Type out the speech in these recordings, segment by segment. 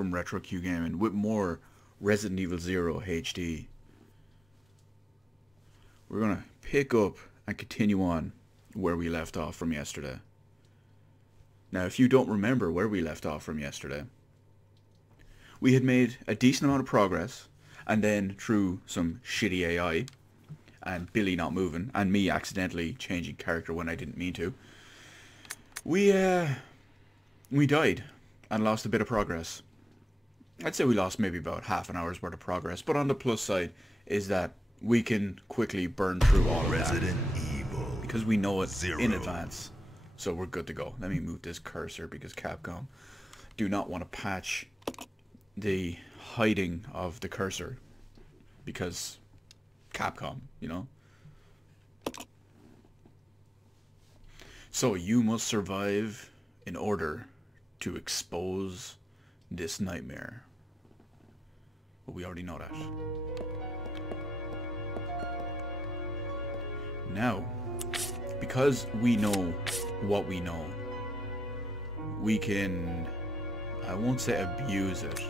from Retro Q Gaming with more Resident Evil 0 HD. We're gonna pick up and continue on where we left off from yesterday. Now, if you don't remember where we left off from yesterday, we had made a decent amount of progress, and then through some shitty AI, and Billy not moving, and me accidentally changing character when I didn't mean to, we died and lost a bit of progress. I'd say we lost maybe about half an hour's worth of progress, but on the plus side is that we can quickly burn through all of Resident that Evil because we know it 0. in advance. So we're good to go. Let me move this cursor because Capcom do not want to patch the hiding of the cursor because Capcom, you know. So you must survive in order to expose this nightmare. But we already know that. Now, because we know what we know, we can, I won't say abuse it,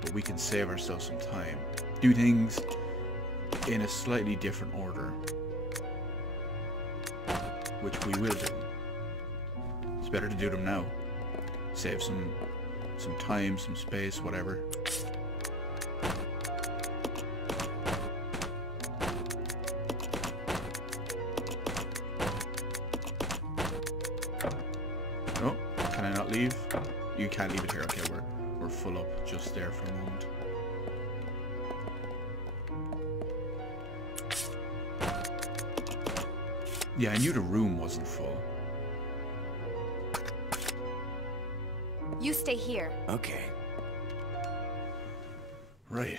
but we can save ourselves some time. Do things in a slightly different order, which we will do. It's better to do them now. Save some time, some space, whatever. Oh, can I not leave? You can't leave it here. Okay, we're full up just there for a moment. Yeah, I knew the room wasn't full. You stay here. Okay. Right.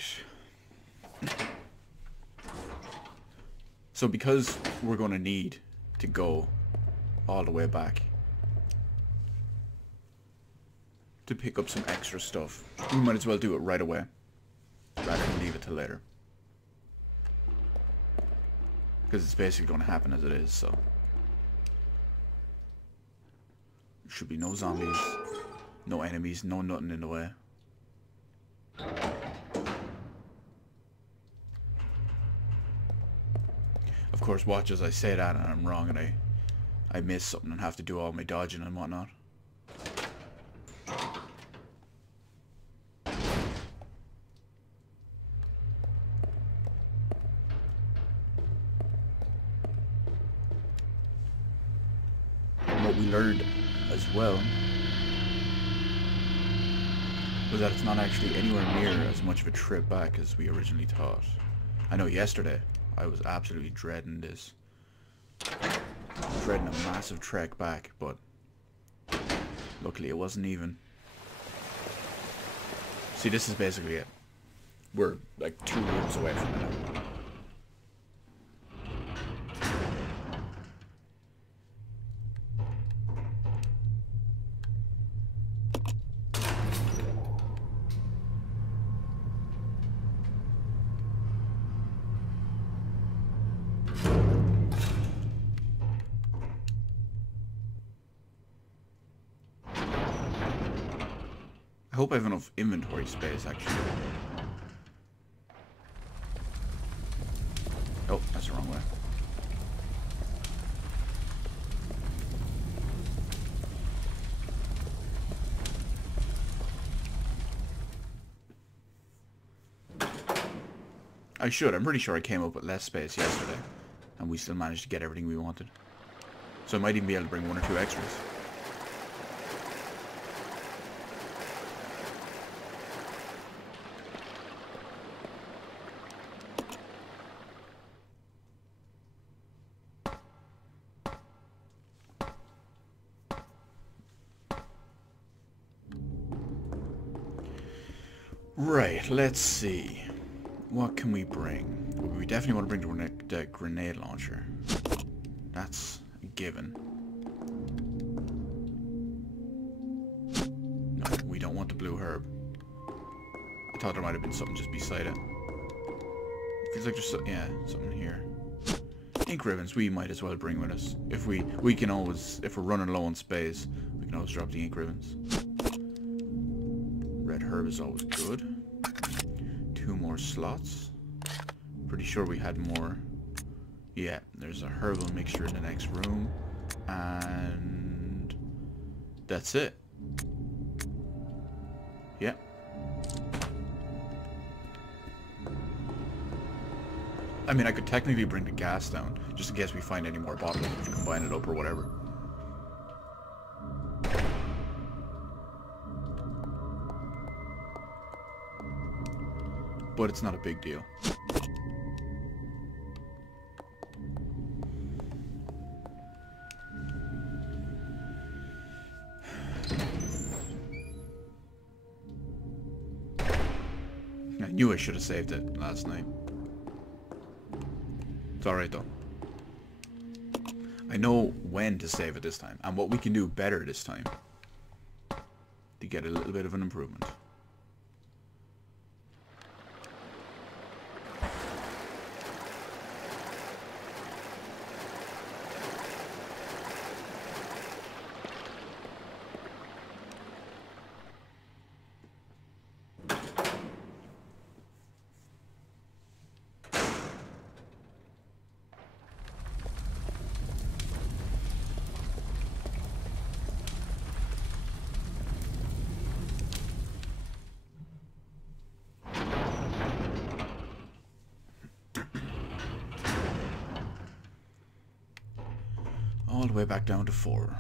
So because we're going to need to go all the way back to pick up some extra stuff, we might as well do it right away rather than leave it till later. Because it's basically going to happen as it is, so. There should be no zombies, no enemies, no nothing in the way. Of course, watch as I say that and I'm wrong and I miss something and have to do all my dodging and whatnot. What we learned as well was that it's not actually anywhere near as much of a trip back as we originally thought. I know yesterday I was absolutely dreading this. Dreading a massive trek back, but luckily it wasn't even. See, this is basically it. We're like 2 rooms away from it now. I hope I have enough inventory space, actually. Oh, that's the wrong way. I should. I'm pretty sure I came up with less space yesterday, and we still managed to get everything we wanted. So I might even be able to bring 1 or 2 extras. Right, let's see. What can we bring? We definitely want to bring the grenade launcher. That's a given. No, we don't want the blue herb. I thought there might have been something just beside it. Feels like there's something here. Ink ribbons we might as well bring with us. If we can always, if we're running low on space, we can always drop the ink ribbons. Red herb is always good. 2 more slots. Pretty sure we had more. Yeah, there's a herbal mixture in the next room. And that's it. Yeah. I mean, I could technically bring the gas down, just in case we find any more bottles, combine it up or whatever. But it's not a big deal. I knew I should have saved it last night. It's alright though. I know when to save it this time, and what we can do better this time to get a little bit of an improvement. All the way back down to 4.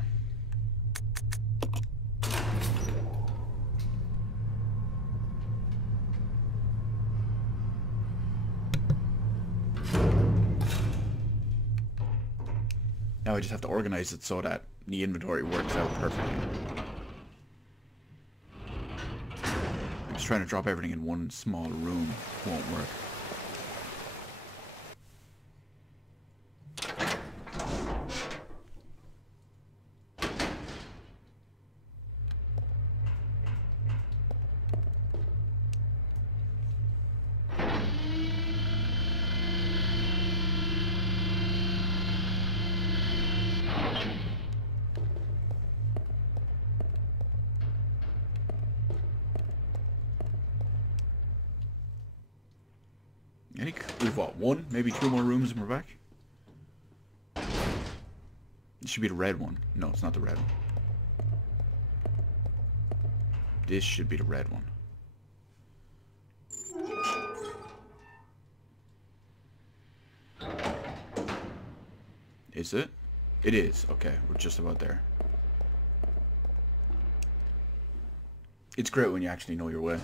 Now I just have to organize it so that the inventory works out perfectly. Just trying to drop everything in one small room won't work. We've what, 1, maybe 2 more rooms and we're back? This should be the red one. No, it's not the red one. This should be the red one. Is it? It is. Okay, we're just about there. It's great when you actually know your way.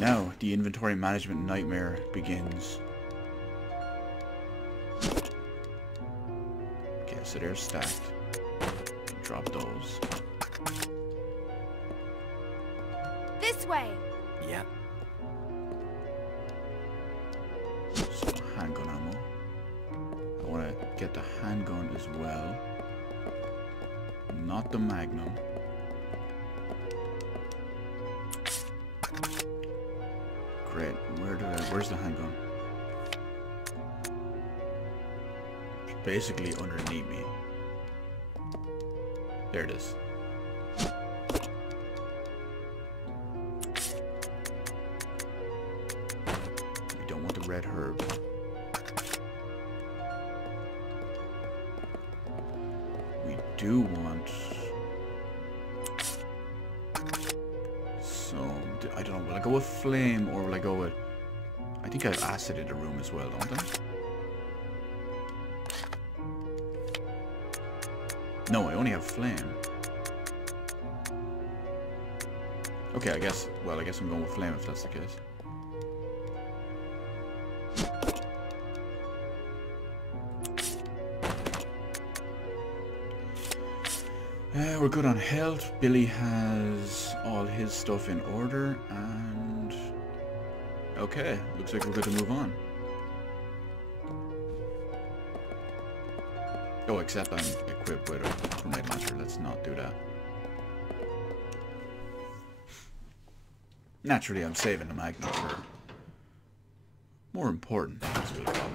Now, the inventory management nightmare begins. Okay, so they're stacked. Drop those. This way. Yep. So, handgun ammo. I want to get the handgun as well. Not the Magnum. Great. Where's the handgun? Basically underneath me. There it is. We don't want the red herb. We do want some... I don't know, will I go with flame or will I go with... I think I have acid in the room as well, don't I? No, I only have flame. Okay, I guess I'm going with flame if that's the case. We're good on health. Billy has all his stuff in order, and... Okay, looks like we're good to move on. Oh, except I'm equipped with a grenade launcher. Let's not do that. Naturally, I'm saving the magnet for more important things, we'll call them.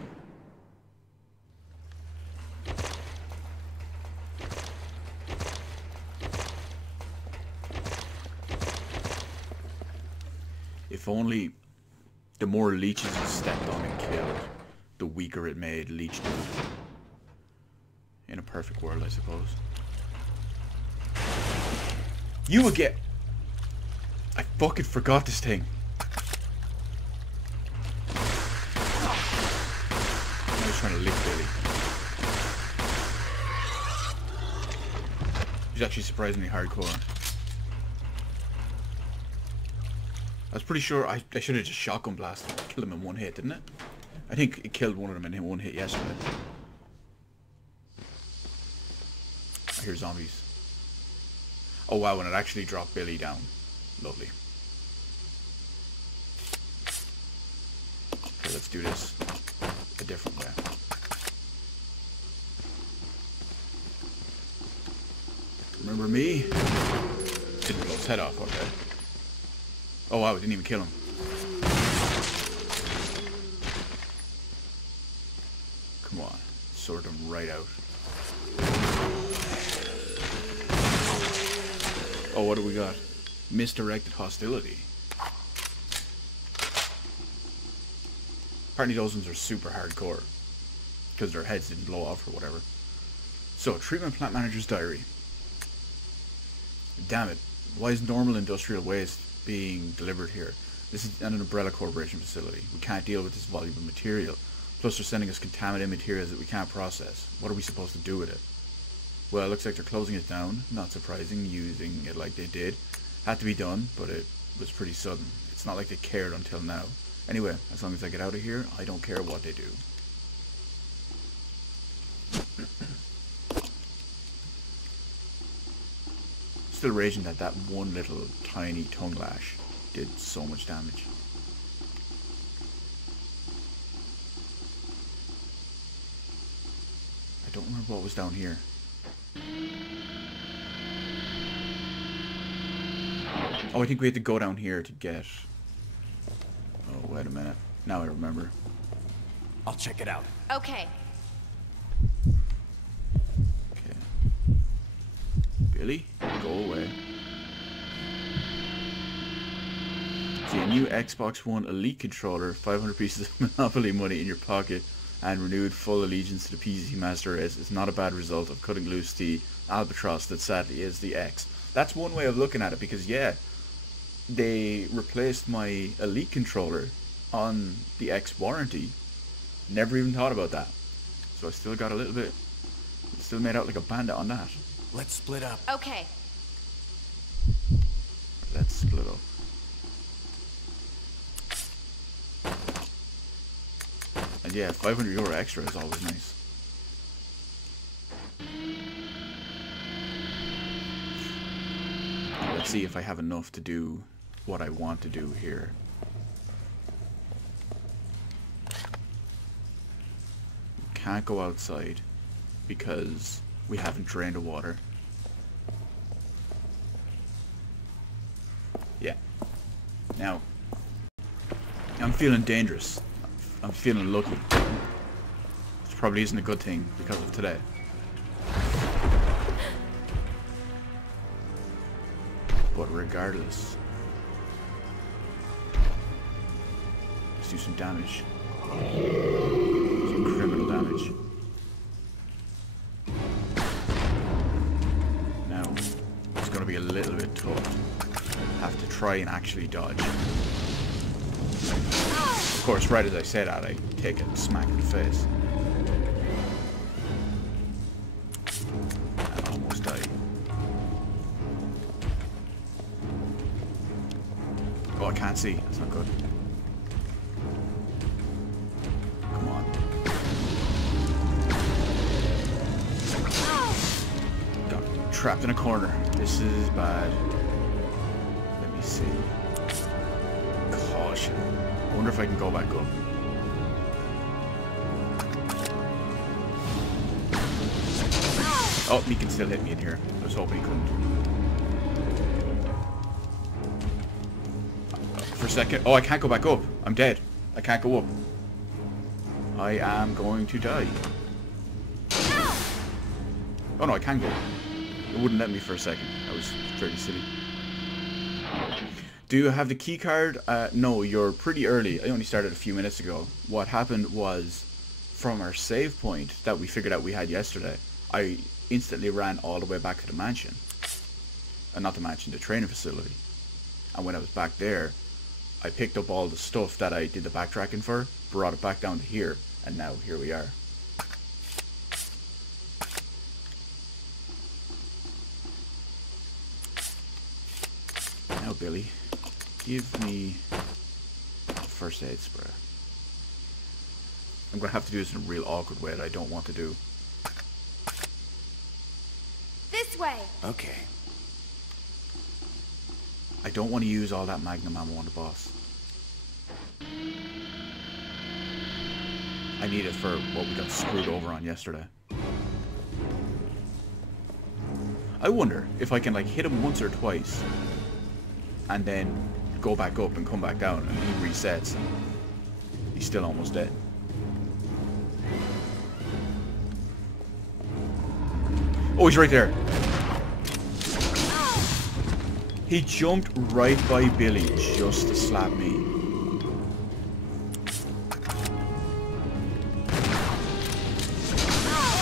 If only the more leeches it stepped on and killed, the weaker it made leech do. In a perfect world, I suppose. You again! I fucking forgot this thing. I was trying to lick Billy. He's actually surprisingly hardcore. I was pretty sure I should have just shotgun blasted. Killed him in one hit, didn't it? I think it killed one of them in one hit yesterday. I hear zombies. Oh wow, and it actually dropped Billy down. Lovely. Okay, let's do this a different way. Remember me? Didn't blow his head off, okay. Oh wow, it didn't even kill him. Come on, sort him right out. Oh, what do we got? Misdirected hostility. Apparently those ones are super hardcore. Because their heads didn't blow off or whatever. So, treatment plant manager's diary. Damn it. Why is normal industrial waste being delivered here? This is an Umbrella Corporation facility. We can't deal with this volume of material. Plus they're sending us contaminated materials that we can't process. What are we supposed to do with it? Well, it looks like they're closing it down. Not surprising, using it like they did. Had to be done, but it was pretty sudden. It's not like they cared until now. Anyway, as long as I get out of here, I don't care what they do. Still raging that that one little tiny tongue lash did so much damage. I don't remember what was down here. Oh, I think we had to go down here to get... Oh, wait a minute. Now I remember. I'll check it out. Okay. Okay. Billy, go away. See, a new Xbox One Elite controller, 500 pieces of Monopoly money in your pocket, and renewed full allegiance to the PC Master Race is not a bad result of cutting loose the albatross that sadly is the X. That's one way of looking at it, because yeah, they replaced my Elite controller on the X warranty. Never even thought about that. So I still got a little bit, still made out like a bandit on that. Let's split up. Okay. Let's split up. And yeah, €500 extra is always nice. Let's see if I have enough to do what I want to do here. Can't go outside because we haven't drained the water. Yeah. Now, I'm feeling dangerous. I'm feeling lucky. Which probably isn't a good thing because of today. But regardless, let's do some damage. Some criminal damage. Now, it's going to be a little bit tough. Have to try and actually dodge. Of course, right as I say that, I take a smack in the face. And almost die. Oh, I can't see. That's not good. Come on. Got trapped in a corner. This is bad. Let me see. Caution. I wonder if I can go back up. Oh, he can still hit me in here. I was hoping he couldn't. a second. Oh, I can't go back up. I'm dead. I can't go up. I am going to die. Oh no, I can go. It wouldn't let me for a second. That was fairly silly. Do you have the key card? No, you're pretty early. I only started a few minutes ago. What happened was, from our save point that we figured out we had yesterday, I instantly ran all the way back to the mansion. Not the mansion, the training facility. And when I was back there, I picked up all the stuff that I did the backtracking for, brought it back down to here, and now here we are. Now, Billy, give me a first aid spray. I'm going to have to do this in a real awkward way that I don't want to do. This way. Okay. I don't want to use all that magnum ammo on the boss. I need it for what we got screwed over on yesterday. I wonder if I can like hit him once or twice and then go back up and come back down and he resets. He's still almost dead. Oh, he's right there. He jumped right by Billy just to slap me.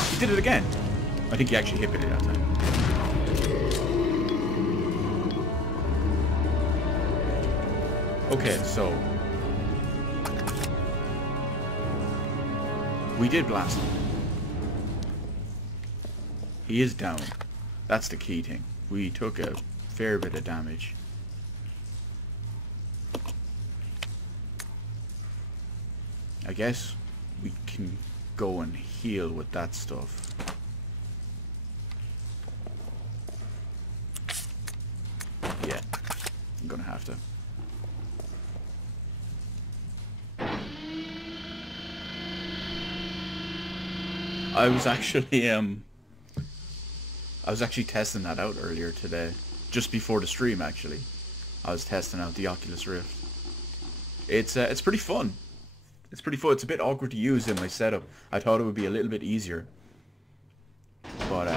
He did it again. I think he actually hit Billy that time. Okay, so we did blast him. He is down. That's the key thing. We took a fair bit of damage. I guess we can go and heal with that stuff. Yeah, I'm gonna have to. I was actually testing that out earlier today. Just before the stream, actually. I was testing out the Oculus Rift. It's pretty fun. It's pretty fun. It's a bit awkward to use in my setup. I thought it would be a little bit easier. But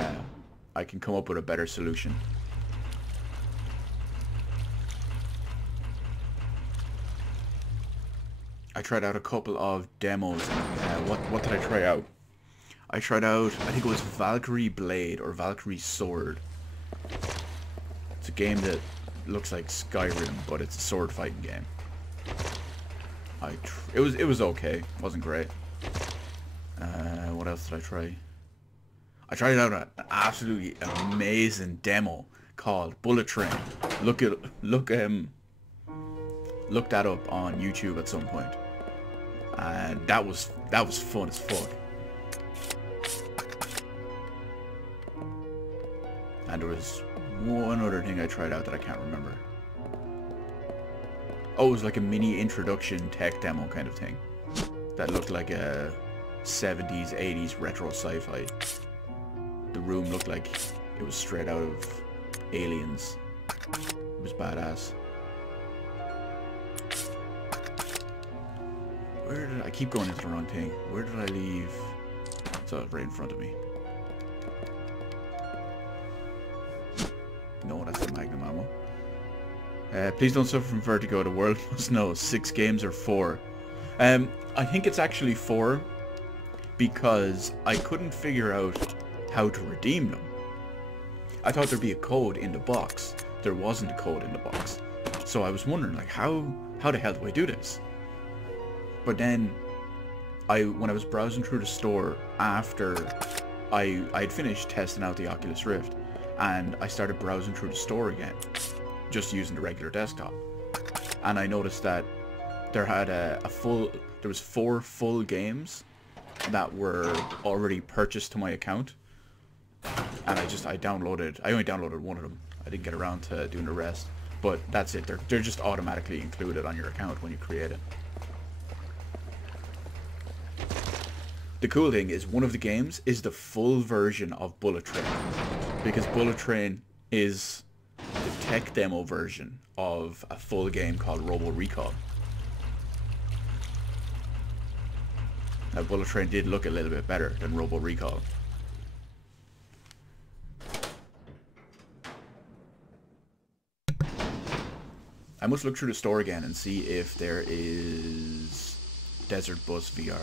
I can come up with a better solution. I tried out a couple of demos. What did I try out? I tried out, I think it was Valkyrie Blade or Valkyrie Sword. It's a game that looks like Skyrim, but it's a sword fighting game. It was okay. It wasn't great. What else did I try? I tried out an absolutely amazing demo called Bullet Train. Look that up on YouTube at some point. And that was fun as fuck. And there was one other thing I tried out that I can't remember. Oh, it was like a mini introduction tech demo kind of thing. That looked like a 70s, 80s retro sci-fi. The room looked like it was straight out of Aliens. It was badass. Where did I keep going into the wrong thing? Where did I leave? It's right in front of me. No, that's the magnum ammo. Please don't suffer from vertigo. The world must know. 6 games or 4. I think it's actually 4 because I couldn't figure out how to redeem them. I thought there'd be a code in the box. There wasn't a code in the box. So I was wondering, like, how the hell do I do this? But then, when I was browsing through the store after I'd finished testing out the Oculus Rift, and I started browsing through the store again, just using the regular desktop, and I noticed that there had there was 4 full games that were already purchased to my account, and I only downloaded one of them. I didn't get around to doing the rest, but that's it. They're just automatically included on your account when you create it. The cool thing is one of the games is the full version of Bullet Train, because Bullet Train is tech demo version of a full game called Robo Recall. Now, Bullet Train did look a little bit better than Robo Recall. I must look through the store again and see if there is Desert Bus VR.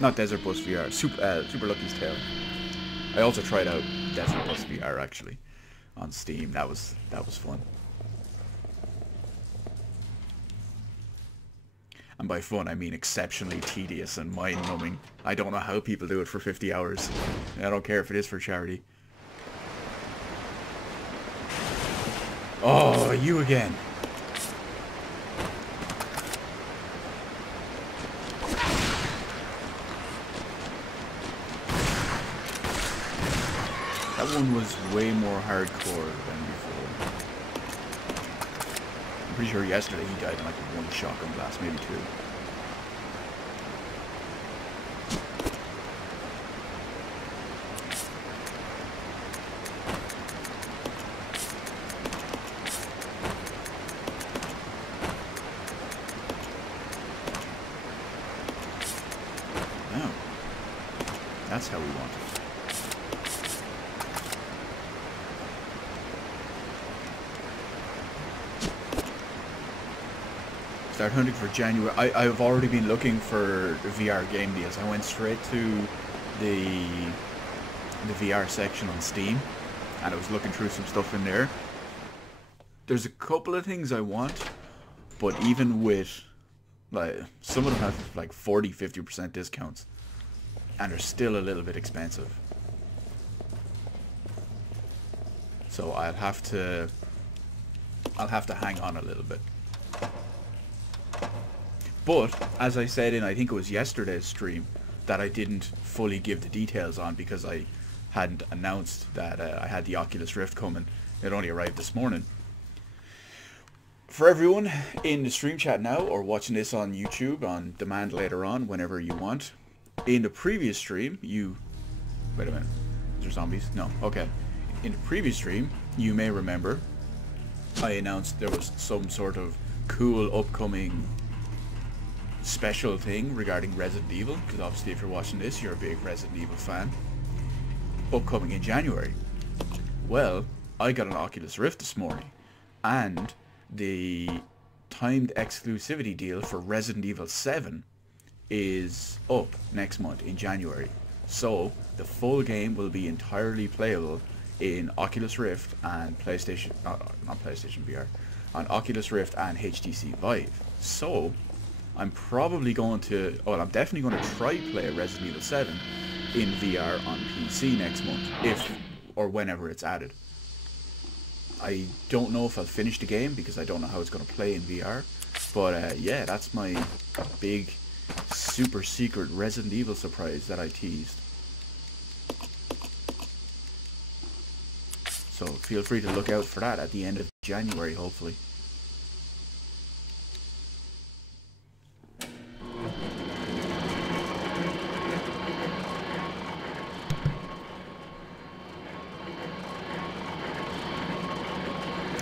Not Desert Bus VR, Super Lucky's Tale. I also tried out Desert Bus VR actually on Steam. That was fun. And by fun, I mean exceptionally tedious and mind-numbing. I don't know how people do it for 50 hours. I don't care if it is for charity. Oh, you again. That one was way more hardcore than before. I'm pretty sure yesterday he died in like one shotgun blast, maybe two. No. That's how we want it. Start hunting for January. I've already been looking for VR game deals. I went straight to the VR section on Steam, and I was looking through some stuff in there. There's a couple of things I want, but even with, like, some of them have like 40-50% discounts, and they're still a little bit expensive. So I'll have to hang on a little bit. But, as I said in, I think it was yesterday's stream, that I didn't fully give the details on because I hadn't announced that I had the Oculus Rift coming. It only arrived this morning. For everyone in the stream chat now, or watching this on YouTube on demand later on, whenever you want, in the previous stream, wait a minute, is there zombies? No, okay. In the previous stream, you may remember, I announced there was some sort of cool upcoming special thing regarding Resident Evil, because obviously if you're watching this, you're a big Resident Evil fan, upcoming in January. Well, I got an Oculus Rift this morning, and the timed exclusivity deal for Resident Evil 7 is up next month in January. So the full game will be entirely playable in Oculus Rift and PlayStation, not PlayStation VR, on Oculus Rift and HTC Vive. So I'm probably going to, well, I'm definitely going to try play Resident Evil 7 in VR on PC next month, if or whenever it's added. I don't know if I'll finish the game because I don't know how it's going to play in VR, but yeah, that's my big super secret Resident Evil surprise that I teased. So feel free to look out for that at the end of January, hopefully.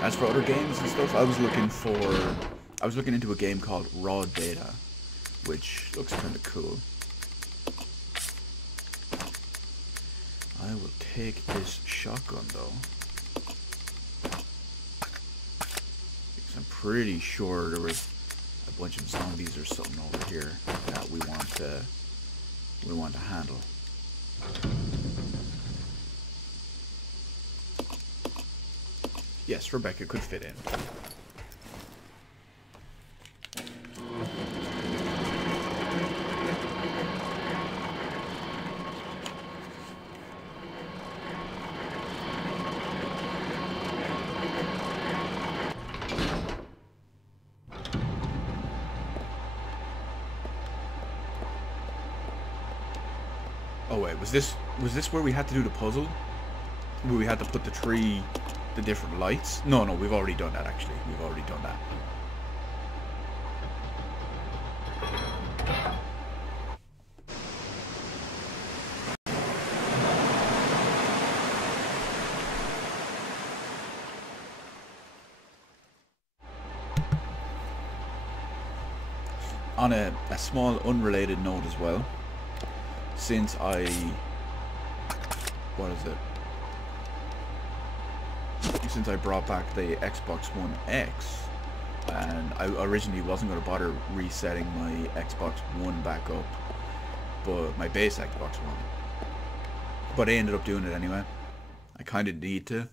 As for other games and stuff, I was looking into a game called Raw Data, which looks kind of cool. I will take this shotgun though, because I'm pretty sure there was a bunch of zombies or something over here that we want to handle. Yes, Rebecca could fit in. Oh wait, was this where we had to do the puzzle? Where we had to put the different lights? No, we've already done that actually. We've already done that. on a small unrelated note as well, since I... what is it? Since I brought back the Xbox One X, and I originally wasn't going to bother resetting my Xbox One back up, but my base Xbox One. But I ended up doing it anyway. I kind of need to,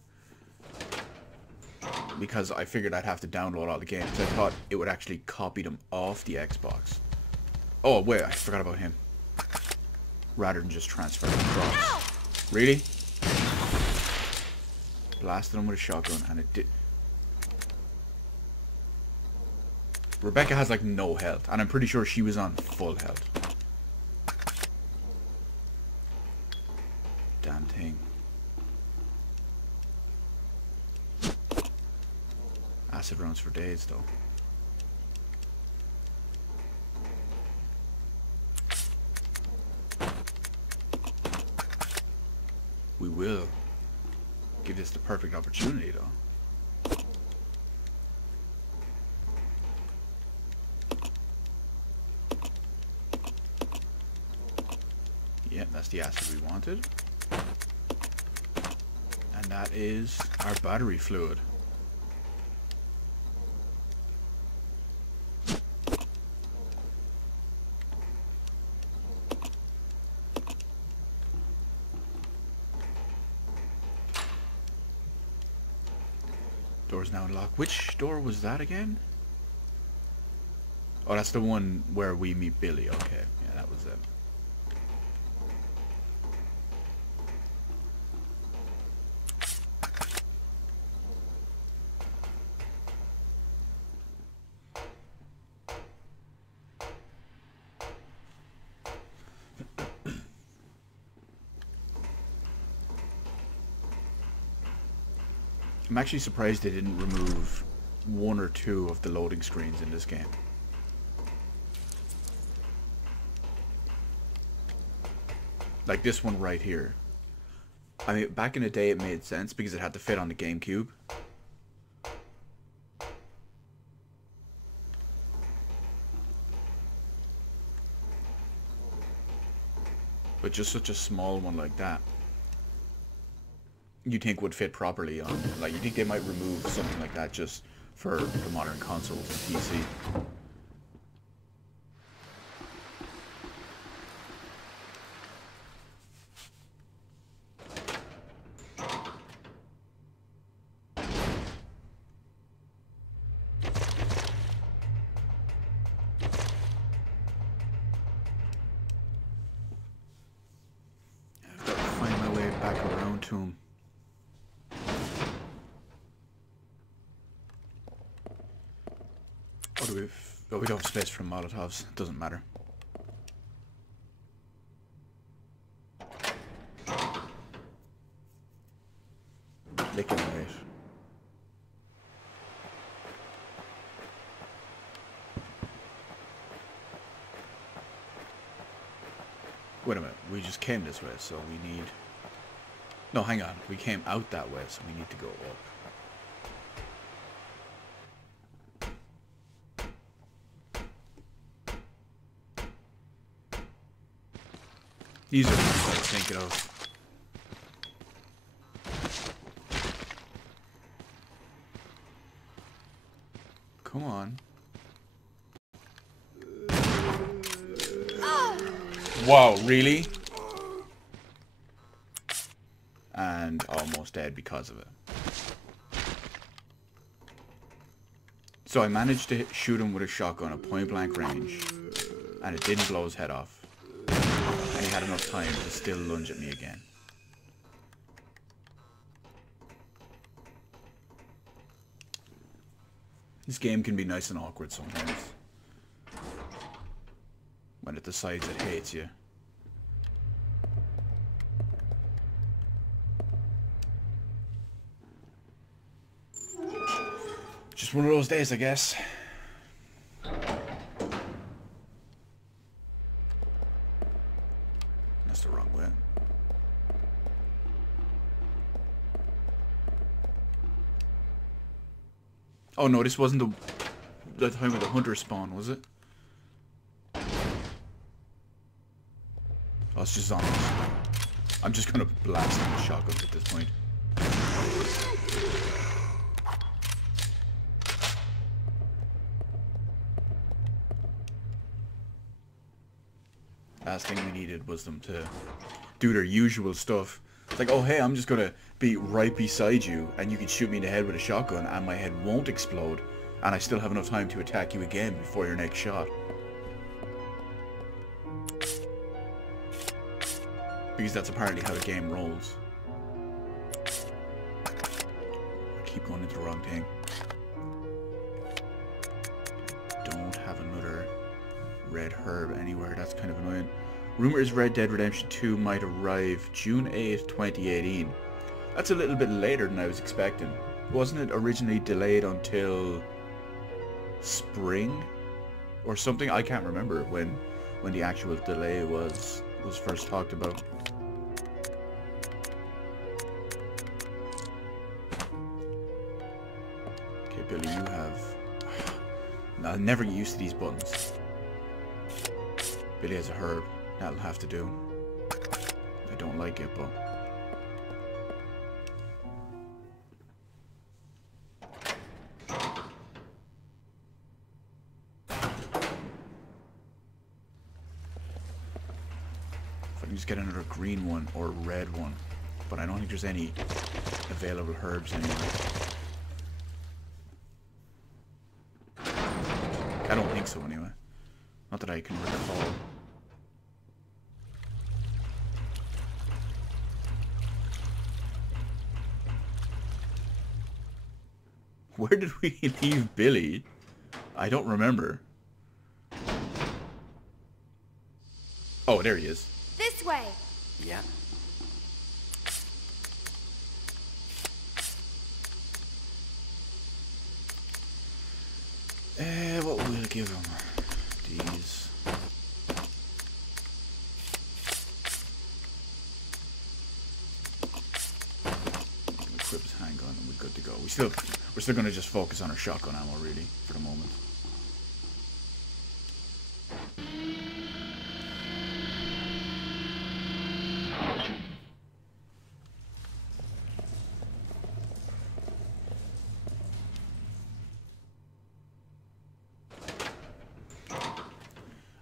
because I figured I'd have to download all the games. I thought it would actually copy them off the Xbox. Oh wait, I forgot about him. Rather than just transfer them across. Really? Blasted him with a shotgun and it did. Rebecca has like no health, and I'm pretty sure she was on full health. Damn thing. Acid rounds for days though. We will give this the perfect opportunity though. Yeah, that's the acid we wanted. And that is our battery fluid. Door's now unlocked. Which door was that again? Oh, that's the one where we meet Billy. Okay, yeah, that was it. I'm actually surprised they didn't remove one or two of the loading screens in this game. Like this one right here. I mean, back in the day it made sense because it had to fit on the GameCube. But just such a small one like that, you think would fit properly on, like, you think they might remove something like that just for the modern consoles and PC. I've got to find my way back around to him. Oh, we don't have space for Molotovs. Doesn't matter. They can wait. Wait a minute. We just came this way, so we need... No, hang on. We came out that way, so we need to go up. These are the ones I was thinking of. Come on. Wow, really? And almost dead because of it. So I managed to shoot him with a shotgun at point blank range, and it didn't blow his head off. And he had enough time to still lunge at me again. This game can be nice and awkward sometimes. When it decides it hates you. Just one of those days, I guess. That's the wrong way. Oh no, this wasn't the time of the hunter spawn, was it? it's just zombies. I'm just gonna blast them with shotguns at this point. Last thing we needed was them to do their usual stuff. It's like, oh hey, I'm just gonna be right beside you and you can shoot me in the head with a shotgun and my head won't explode and I still have enough time to attack you again before your next shot. Because that's apparently how the game rolls. I keep going into the wrong thing. Don't have another red herb anywhere. That's kind of annoying. Rumor is Red Dead Redemption 2 might arrive June 8th, 2018. That's a little bit later than I was expecting. Wasn't it originally delayed until spring or something? I can't remember when the actual delay was first talked about. Okay, Billy, you have... I'll never get used to these buttons. Billy has a herb. That'll have to do. I don't like it, but... If I can just get another green one or red one. But I don't think there's any available herbs anywhere. I don't think so anyway. Not that I can recall. Where did we leave Billy? I don't remember. Oh, there he is. This way. Yeah. What will we give him? These. Equip his handgun and we're good to go. We're still gonna just focus on our shotgun ammo really for the moment.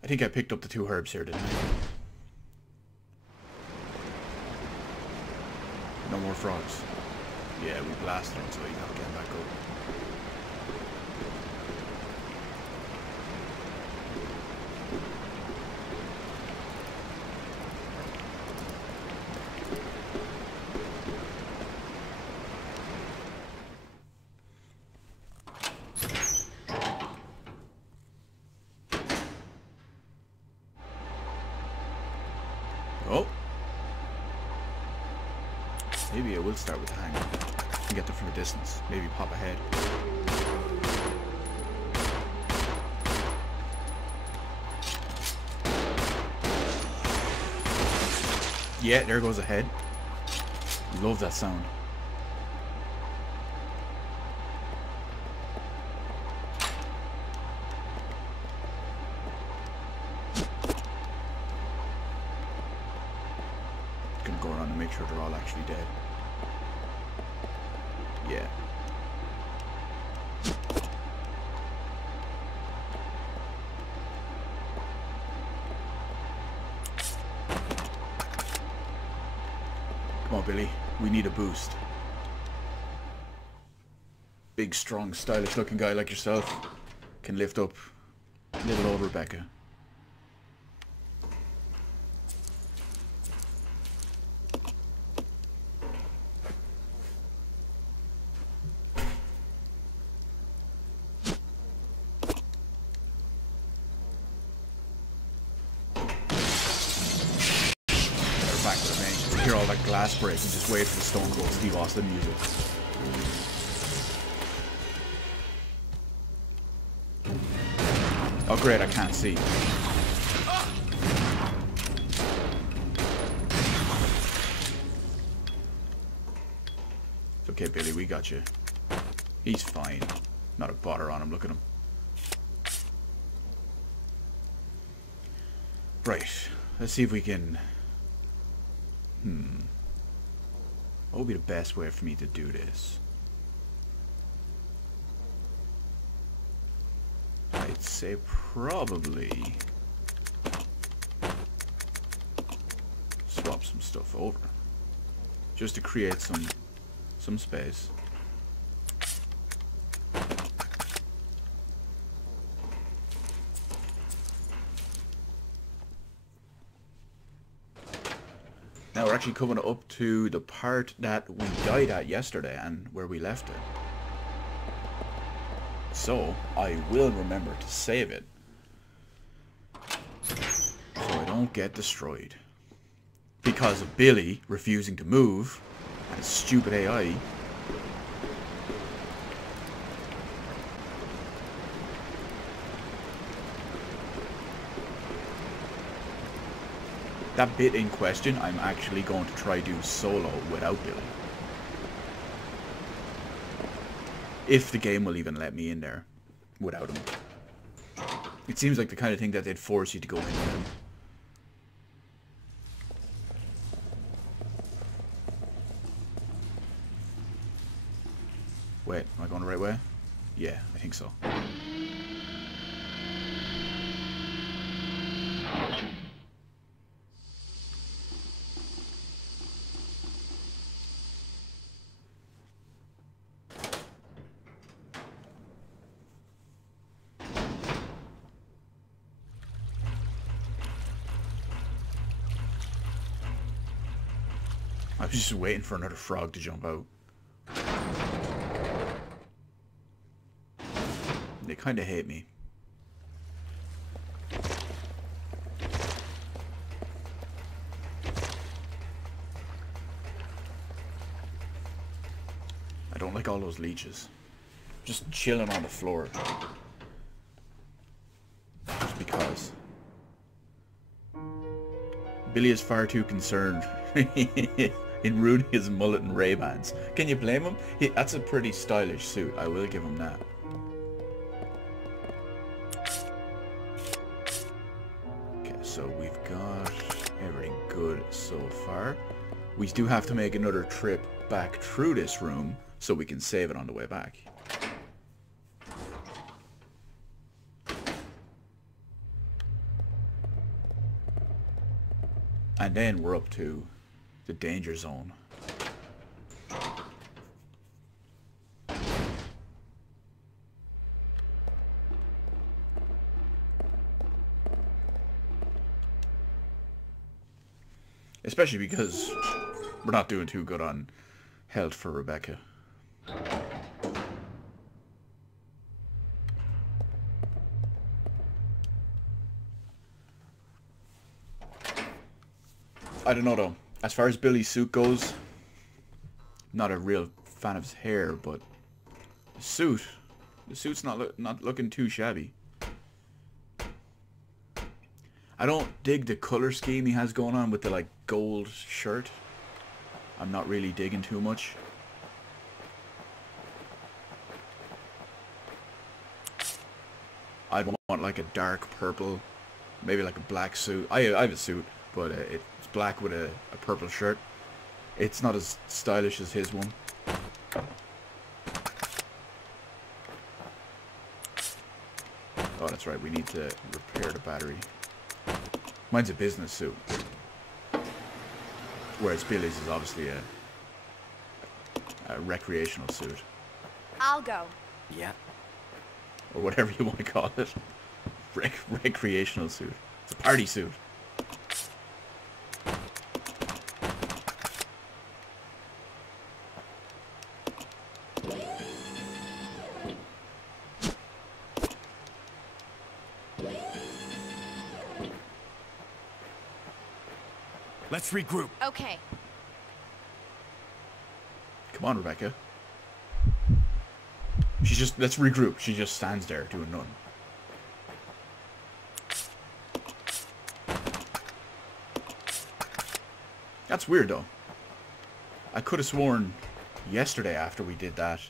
I think I picked up the 2 herbs here, didn't I? No more frogs. Yeah, we blasted him, so he's not getting back up. Oh! Maybe I will start with the handgun and get them from a distance. Maybe pop ahead. Yeah, there goes a head. Love that sound. Gonna go around and make sure they're all actually dead. Yeah. Come on, Billy. We need a boost. Big, strong, stylish-looking guy like yourself can lift up little old Rebecca. Hear all that glass break and just wait for the Stone Cold Steve Austin music. Oh great, I can't see. It's okay, Billy, we got you. He's fine. Not a bother on him, look at him. Right, let's see if we can What would be the best way for me to do this? I'd say probably swap some stuff over. Just to create some space. Now we're actually coming up to the part that we died at yesterday and where we left it. So I will remember to save it so I don't get destroyed. Because of Billy refusing to move and stupid AI. That bit in question, I'm actually going to try do solo without Billy. If the game will even let me in there without him. It seems like the kind of thing that they'd force you to go in with him. Wait, am I going the right way? Yeah, I think so. I was just waiting for another frog to jump out. They kind of hate me. I don't like all those leeches. Just chilling on the floor. Just because. Billy is far too concerned in ruining his mullet and Ray-Bans. Can you blame him? That's a pretty stylish suit. I will give him that. Okay, so we've got everything good so far. We do have to make another trip back through this room so we can save it on the way back. And then we're up to the danger zone. Especially because we're not doing too good on health for Rebecca. I don't know though. As far as Billy's suit goes, not a real fan of his hair, but the suit's not looking too shabby. I don't dig the color scheme he has going on with the like gold shirt. I'm not really digging too much. I'd want like a dark purple, maybe like a black suit. I have a suit, but it's black with a purple shirt. It's not as stylish as his one. Oh, that's right. We need to repair the battery. Mine's a business suit. Whereas Billy's is obviously a recreational suit. I'll go. Yeah. Or whatever you want to call it. Recreational suit. It's a party suit. Let's regroup. Okay. Come on, Rebecca. Let's regroup. She just stands there doing nothing. That's weird though. I could have sworn yesterday after we did that,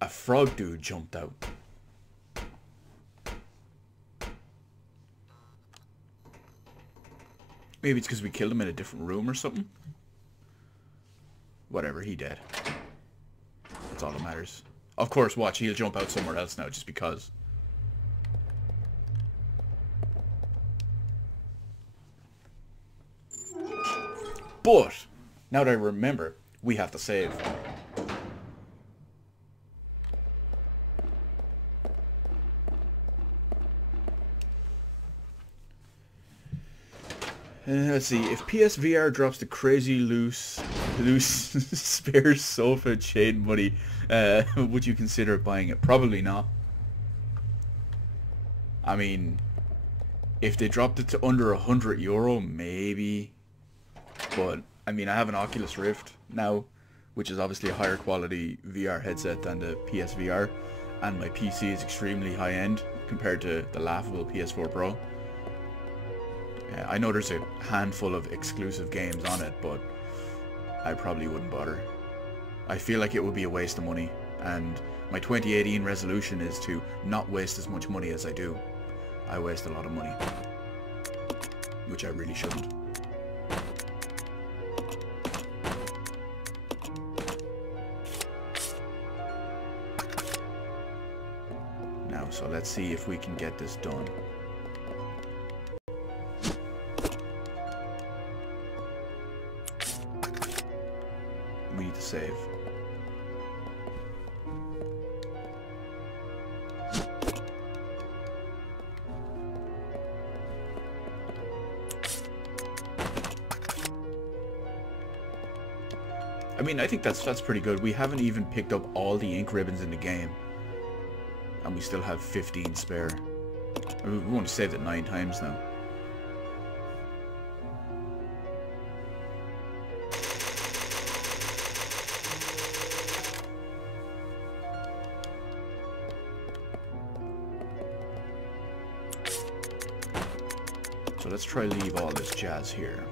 a frog dude jumped out. Maybe it's because we killed him in a different room or something. Whatever, he dead. That's all that matters. Of course, watch, he'll jump out somewhere else now just because. But, now that I remember, we have to save. Let's see, if PSVR drops the crazy loose spare sofa chain money, would you consider buying it? Probably not. I mean, if they dropped it to under €100, maybe. But, I mean, I have an Oculus Rift now, which is obviously a higher quality VR headset than the PSVR, and my PC is extremely high-end compared to the laughable PS4 Pro. I know there's a handful of exclusive games on it, but I probably wouldn't bother. I feel like it would be a waste of money, and my 2018 resolution is to not waste as much money as I do. I waste a lot of money, which I really shouldn't. Now, so let's see if we can get this done. We need to save. I mean, I think that's pretty good. We haven't even picked up all the ink ribbons in the game, and we still have 15 spare. I mean, we want to save it 9 times now. So let's try leave all this jazz here.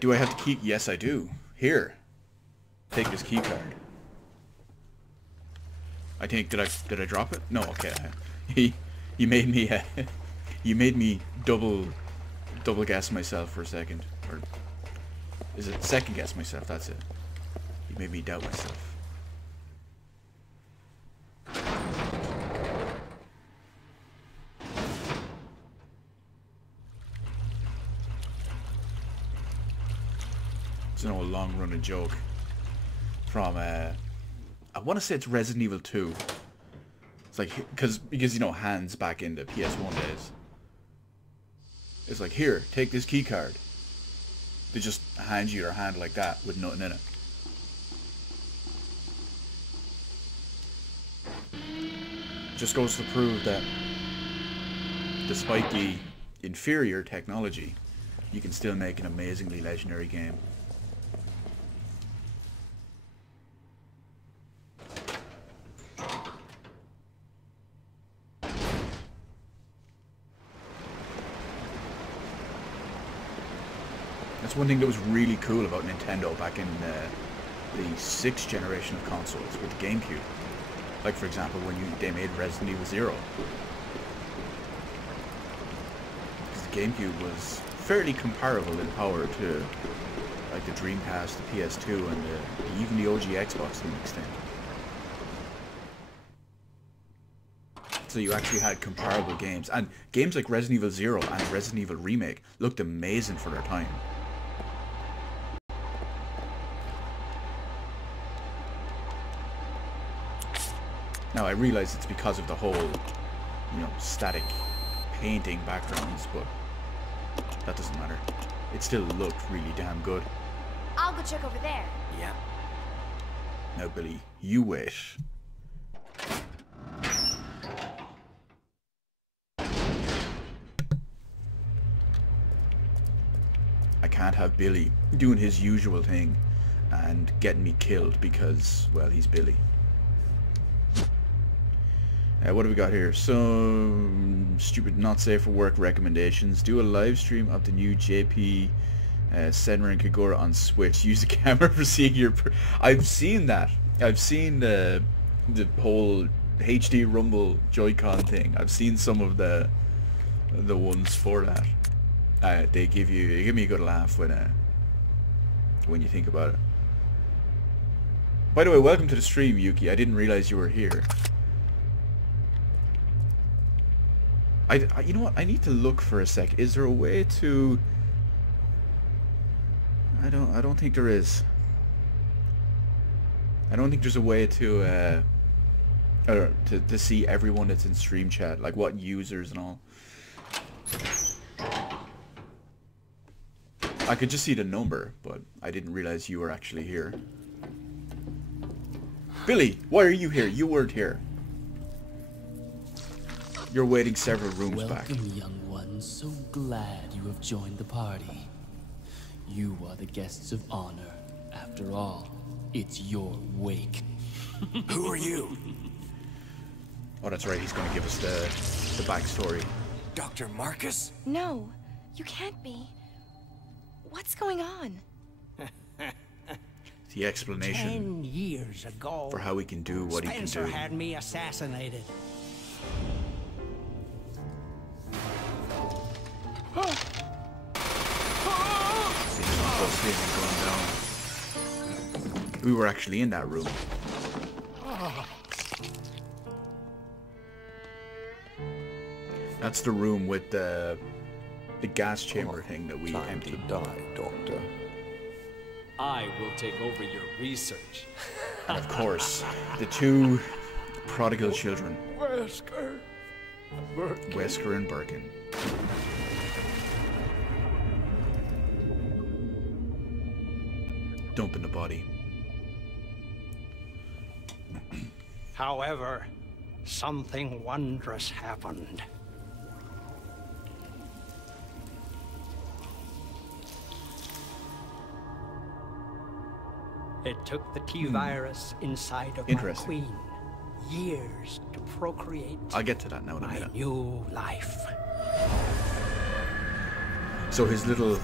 Do I have the key? Yes, I do. Here. Take this key card. I think, did I drop it? No, okay. You made me you made me double guess myself for a second. Or is it second guess myself? That's it. You made me doubt myself. It's an old long-running joke from I want to say it's Resident Evil 2. It's like because you know Hans back in the PS1 days. It's like, here, take this key card. They just hand you their hand like that with nothing in it. Just goes to prove that despite the inferior technology, you can still make an amazingly legendary game. That's one thing that was really cool about Nintendo back in the 6th generation of consoles with the GameCube. Like, for example, when they made Resident Evil 0. Because the GameCube was fairly comparable in power to like the Dreamcast, the PS2, and even the OG Xbox to an extent. So you actually had comparable games. And games like Resident Evil 0 and Resident Evil Remake looked amazing for their time. Now I realize it's because of the whole, you know, static painting backgrounds, but that doesn't matter. It still looked really damn good. I'll go check over there. Yeah. Now, Billy, you wait. I can't have Billy doing his usual thing and getting me killed because, well, he's Billy. What do we got here? Some stupid not safe for work recommendations. Do a live stream of the new JP Senra and Kagura on Switch. Use the camera for seeing your... I've seen that. I've seen the whole HD Rumble Joy-Con thing. I've seen some of the ones for that. They give me a good laugh when you think about it. By the way, welcome to the stream, Yuki. I didn't realize you were here. You know what? I need to look for a sec. Is there a way to... I don't think there is. I don't think there's a way to see everyone that's in stream chat, like what users and all. I could just see the number, but I didn't realize you were actually here. Billy, why are you here? You weren't here. You're waiting several rooms back. Welcome, young one. So glad you have joined the party. You are the guests of honor. After all, it's your wake. Who are you? Oh, that's right. He's going to give us the backstory. Dr. Marcus? No, you can't be. What's going on? The explanation 10 years ago, for how he can do what Spencer he can do. had me assassinated. We were actually in that room. That's the room with the gas chamber thing that we Time emptied. to die, Doctor. I will take over your research. And of course, the two prodigal children, Wesker and Birkin. Dumping the body. However, something wondrous happened. It took the T-virus inside of my Interesting. queen years to procreate I'll get to that now in a my minute. new life. So his little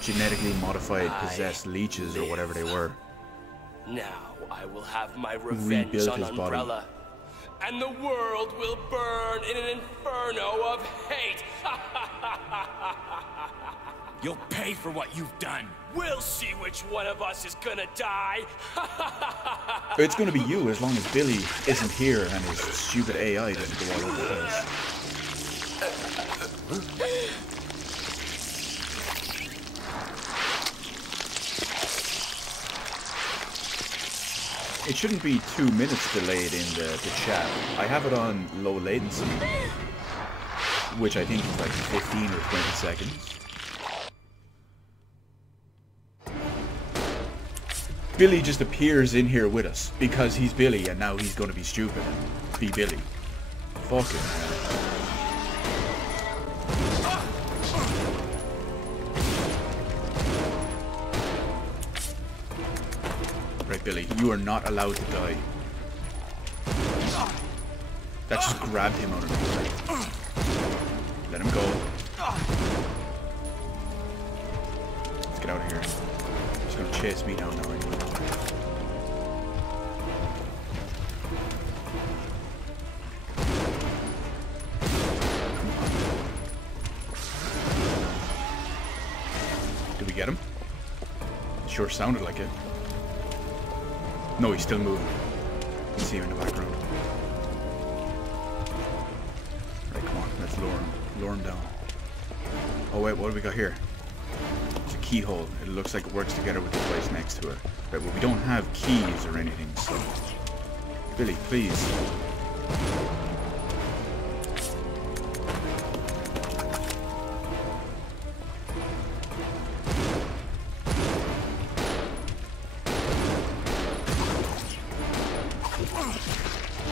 genetically modified possessed leeches or whatever they were Now I will have my revenge rebuilt on his body. Umbrella. And the world will burn in an inferno of hate. You'll pay for what you've done. We'll see which one of us is gonna die. It's going to be you as long as Billy isn't here and his stupid AI doesn't go all over the place. It shouldn't be 2 minutes delayed in the chat. I have it on low latency, which I think is like 15 or 20 seconds. Billy just appears in here with us because he's Billy and now he's going to be stupid and be Billy. Fucking hell. Right, Billy, you are not allowed to die. That just grabbed him out of nowhere. Let him go. Let's get out of here. He's gonna chase me down now anyway. Did we get him? Sure sounded like it. No, he's still moving. I can see him in the background. Right, come on, let's lure him down. Oh wait, what do we got here? It's a keyhole. It looks like it works together with the place next to it. Right, well we don't have keys or anything, so... Billy, please.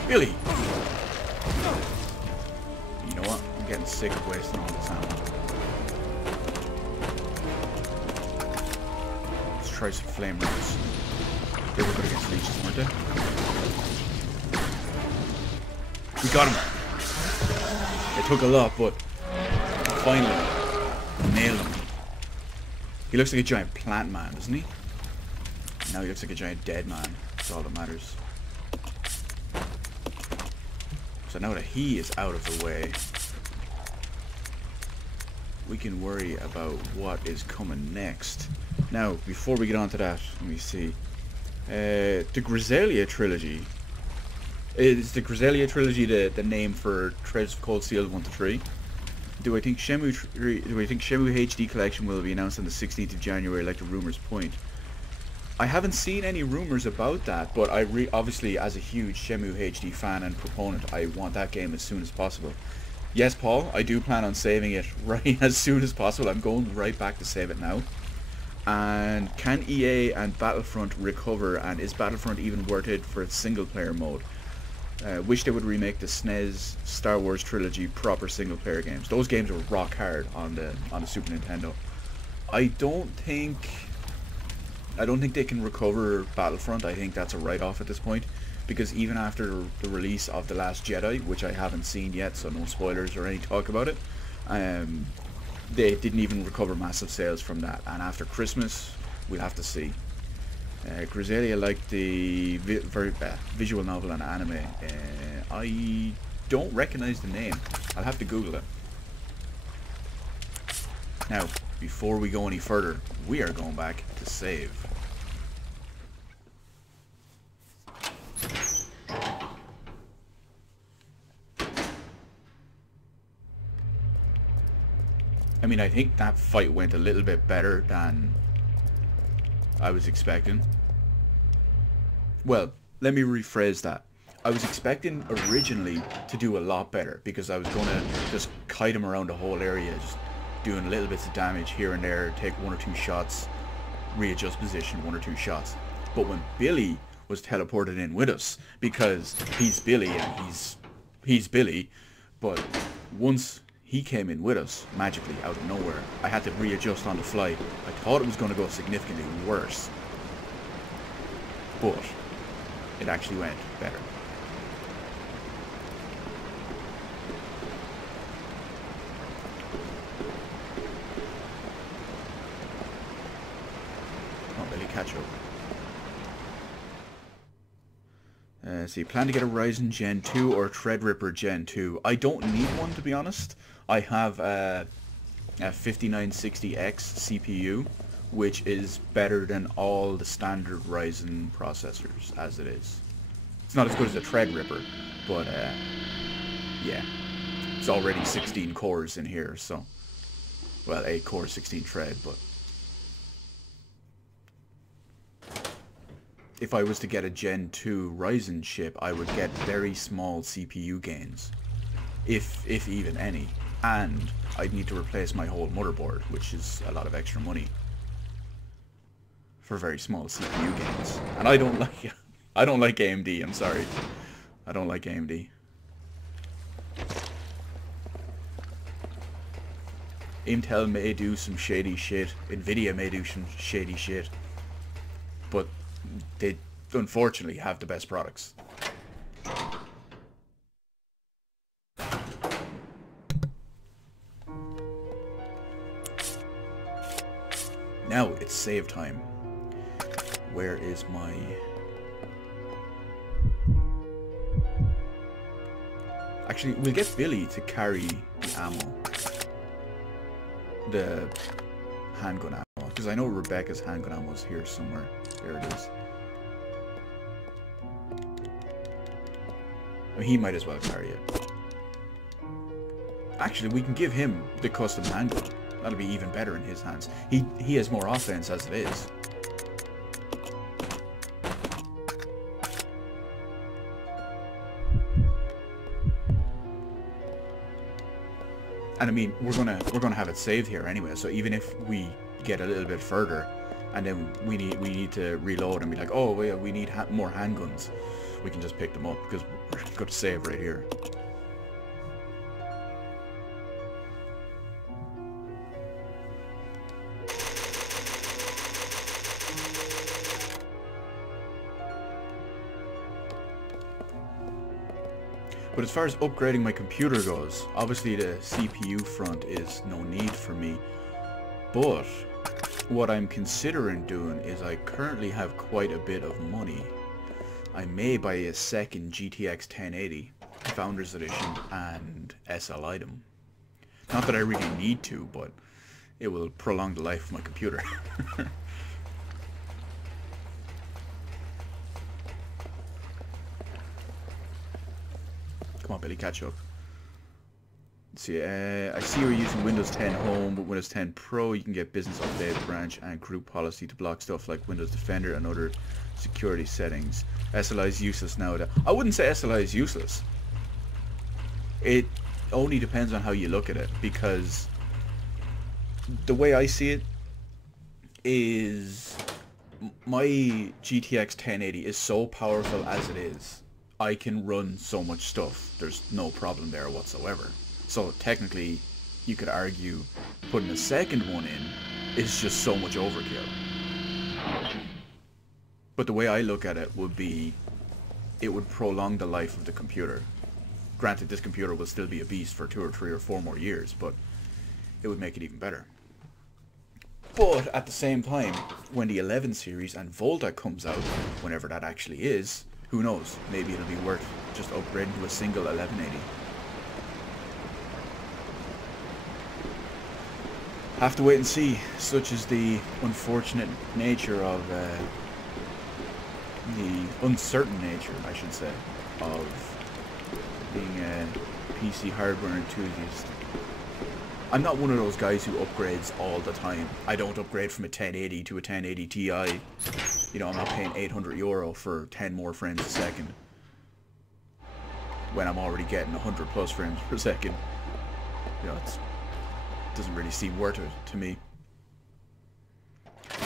Billy! You know what? I'm getting sick of wasting all this ammo. Let's try some flame rounds. They were good against leeches, weren't they? We got him! It took a lot, but finally nailed him. He looks like a giant plant man, doesn't he? Now he looks like a giant dead man. That's all that matters. So now that he is out of the way, we can worry about what is coming next. Now, before we get on to that, let me see. The Grisalia trilogy. Is the Grisalia trilogy the name for Treasures of Cold Steel 1 to 3? Do I think Shenmue HD Collection will be announced on the 16th of January, like the rumors point? I haven't seen any rumors about that, but obviously, as a huge Shenmue HD fan and proponent, I want that game as soon as possible. Yes, Paul, I do plan on saving it right as soon as possible. I'm going right back to save it now. And can EA and Battlefront recover, and is Battlefront even worth it for its single-player mode? Wish they would remake the SNES Star Wars trilogy proper single-player games. Those games were rock hard on the Super Nintendo. I don't think they can recover Battlefront. I think that's a write-off at this point, because even after the release of The Last Jedi, which I haven't seen yet, so no spoilers or any talk about it, they didn't even recover massive sales from that. And after Christmas, we'll have to see. Grisalia liked the visual novel and anime. I don't recognize the name. I'll have to Google it. Now, before we go any further, we are going back to save. I mean, I think that fight went a little bit better than I was expecting. Well, let me rephrase that. I was expecting originally to do a lot better, because I was going to just kite him around the whole area, just doing little bits of damage here and there, take 1 or 2 shots, readjust position, 1 or 2 shots. But when Billy was teleported in with us, because he's Billy and he's Billy, but once he came in with us, magically, out of nowhere, I had to readjust on the fly. I thought it was going to go significantly worse, but it actually went better. Come on, Billy, catch up. So you plan to get a Ryzen Gen 2 or Threadripper Gen 2? I don't need one, to be honest. I have a 5960X CPU, which is better than all the standard Ryzen processors as it is. It's not as good as a Threadripper, but yeah, it's already 16 cores in here, so, well, 8 cores, 16 thread, but if I was to get a Gen 2 Ryzen chip, I would get very small CPU gains, if even any, and I'd need to replace my whole motherboard, which is a lot of extra money for very small CPU gains. And I don't like AMD, I'm sorry. I don't like AMD. Intel may do some shady shit, Nvidia may do some shady shit, but they unfortunately have the best products. Now it's save time. Where is my... Actually, we'll get Billy to carry the ammo. The handgun ammo. Because I know Rebecca's handgun ammo is here somewhere. There it is. I mean, he might as well carry it. Actually, we can give him the custom handgun. That'll be even better in his hands. He has more offense as it is. And I mean, we're gonna have it saved here anyway. So even if we get a little bit further, and then we need to reload and be like, oh well, we need more handguns, we can just pick them up because we're going to save right here. But as far as upgrading my computer goes, obviously the CPU front is no need for me. But what I'm considering doing is I currently have quite a bit of money. I may buy a second GTX 1080 Founders Edition and SL item. Not that I really need to, but it will prolong the life of my computer. Come on, Billy, catch up. Let's see, I see you're using Windows 10 Home, but Windows 10 Pro you can get Business Update, Branch, and Group Policy to block stuff like Windows Defender and other security settings. SLI is useless now. I wouldn't say SLI is useless. It only depends on how you look at it, because the way I see it is my GTX 1080 is so powerful as it is. I can run so much stuff. There's no problem there whatsoever. So technically, you could argue putting a second one in is just so much overkill. But the way I look at it would be, it would prolong the life of the computer. Granted, this computer will still be a beast for 2 or 3 or 4 more years, but it would make it even better. But at the same time, when the 11 series and Volta comes out, whenever that actually is, who knows, maybe it'll be worth just upgrading to a single 1180. Have to wait and see. Such is the unfortunate nature of the uncertain nature, I should say, of being a PC hardware enthusiast. I'm not one of those guys who upgrades all the time. I don't upgrade from a 1080 to a 1080 Ti. You know, I'm not paying €800 for 10 more frames a second when I'm already getting 100 plus frames per second. You know, it doesn't really seem worth it to me.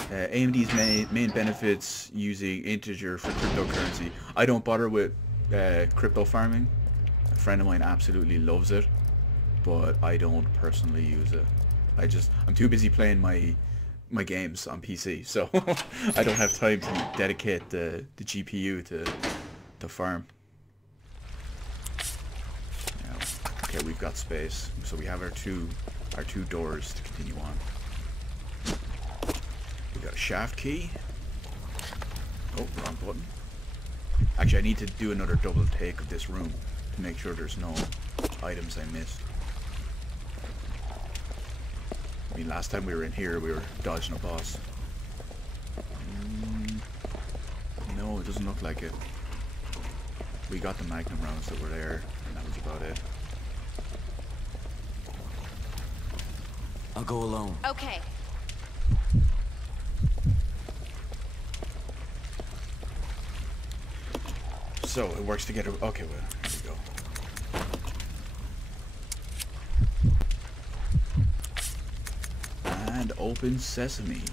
AMD's main benefits using integer for cryptocurrency. I don't bother with crypto farming. A friend of mine absolutely loves it, but I don't personally use it. I'm too busy playing my games on PC, so I don't have time to dedicate the GPU to farm. Now, okay, we've got space, so we have our two doors to continue on. We got a shaft key. Oh, wrong button. Actually, I need to do another double take of this room to make sure there's no items I missed. I mean, last time we were in here, we were dodging a boss. No, it doesn't look like it. We got the Magnum rounds that were there, and that was about it. I'll go alone. Okay. So, it works together. Okay, well, here we go. And open sesame.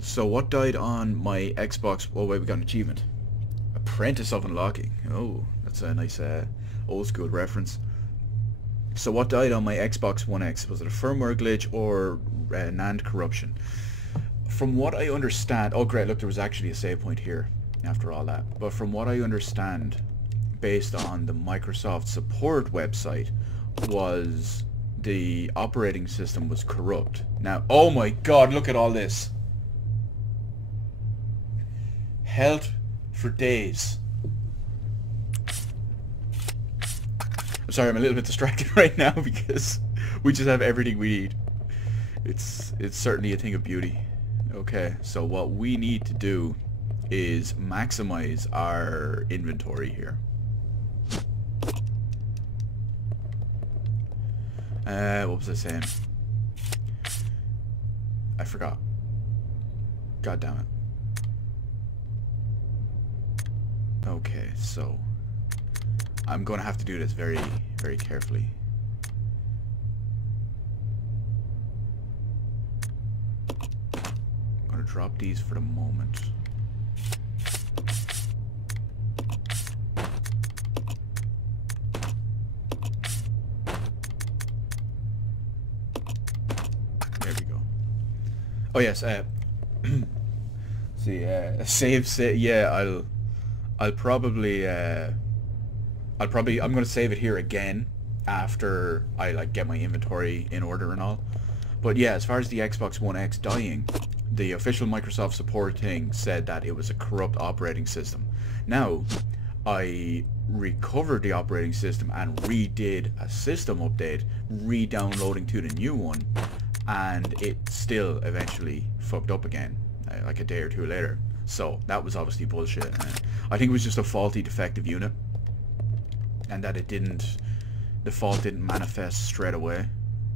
So what died on my Xbox? Oh wait, we got an achievement. Apprentice of Unlocking. Oh, that's a nice old school reference. So what died on my Xbox One X? Was it a firmware glitch or NAND corruption? From what I understand... Oh great, look, there was actually a save point here after all that. But from what I understand, based on the Microsoft support website, was the operating system was corrupt. Now, oh my god, look at all this. Health for days. I'm sorry, I'm a little bit distracted right now because we just have everything we need. It's certainly a thing of beauty. Okay, so what we need to do is maximize our inventory here. What was I saying? I forgot. God damn it. Okay, so I'm going to have to do this very, very carefully. I'm going to drop these for the moment. There we go. Oh yes, see, save, yeah, I'm gonna save it here again after I like get my inventory in order and all. But yeah, as far as the Xbox One X dying, the official Microsoft support thing said that it was a corrupt operating system. Now, I recovered the operating system and redid a system update, re-downloading to the new one, and it still eventually fucked up again, like a day or two later. So that was obviously bullshit. I think it was just a faulty defective unit, and that the fault didn't manifest straight away,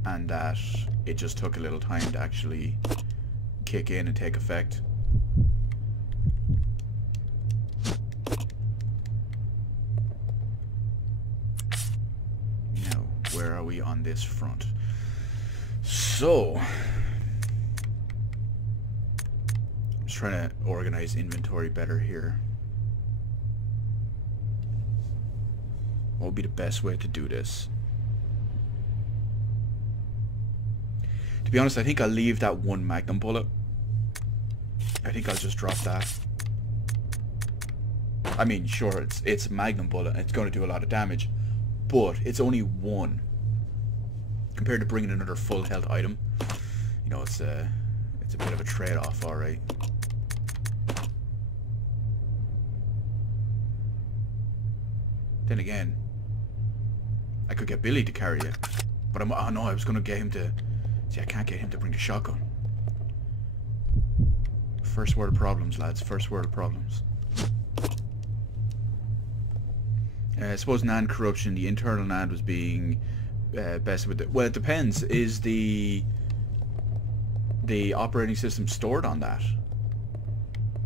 and that it just took a little time to actually kick in and take effect. Now, where are we on this front? So, I'm just trying to organize inventory better here. What would be the best way to do this? To be honest, I think I'll leave that one magnum bullet. I think I'll just drop that. I mean, sure, it's a magnum bullet and it's going to do a lot of damage, but it's only one compared to bringing another full health item. You know, it's a bit of a trade-off, all right. Then again, I could get Billy to carry it, but oh no, I was going to get him to. See, I can't get him to bring the shotgun. First world problems, lads. First world problems. I suppose NAND corruption, the internal NAND was being bested with it. Well, it depends. Is the operating system stored on that?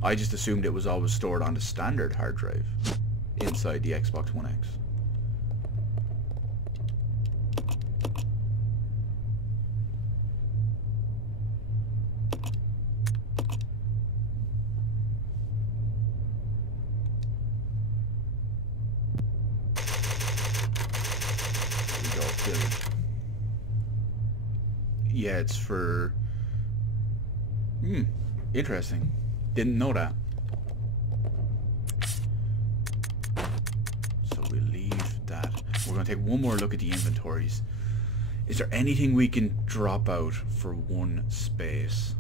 I just assumed it was always stored on the standard hard drive inside the Xbox One X. Yeah, it's for... interesting. Didn't know that. So we'll leave that. We're going to take one more look at the inventories. Is there anything we can drop out for one space?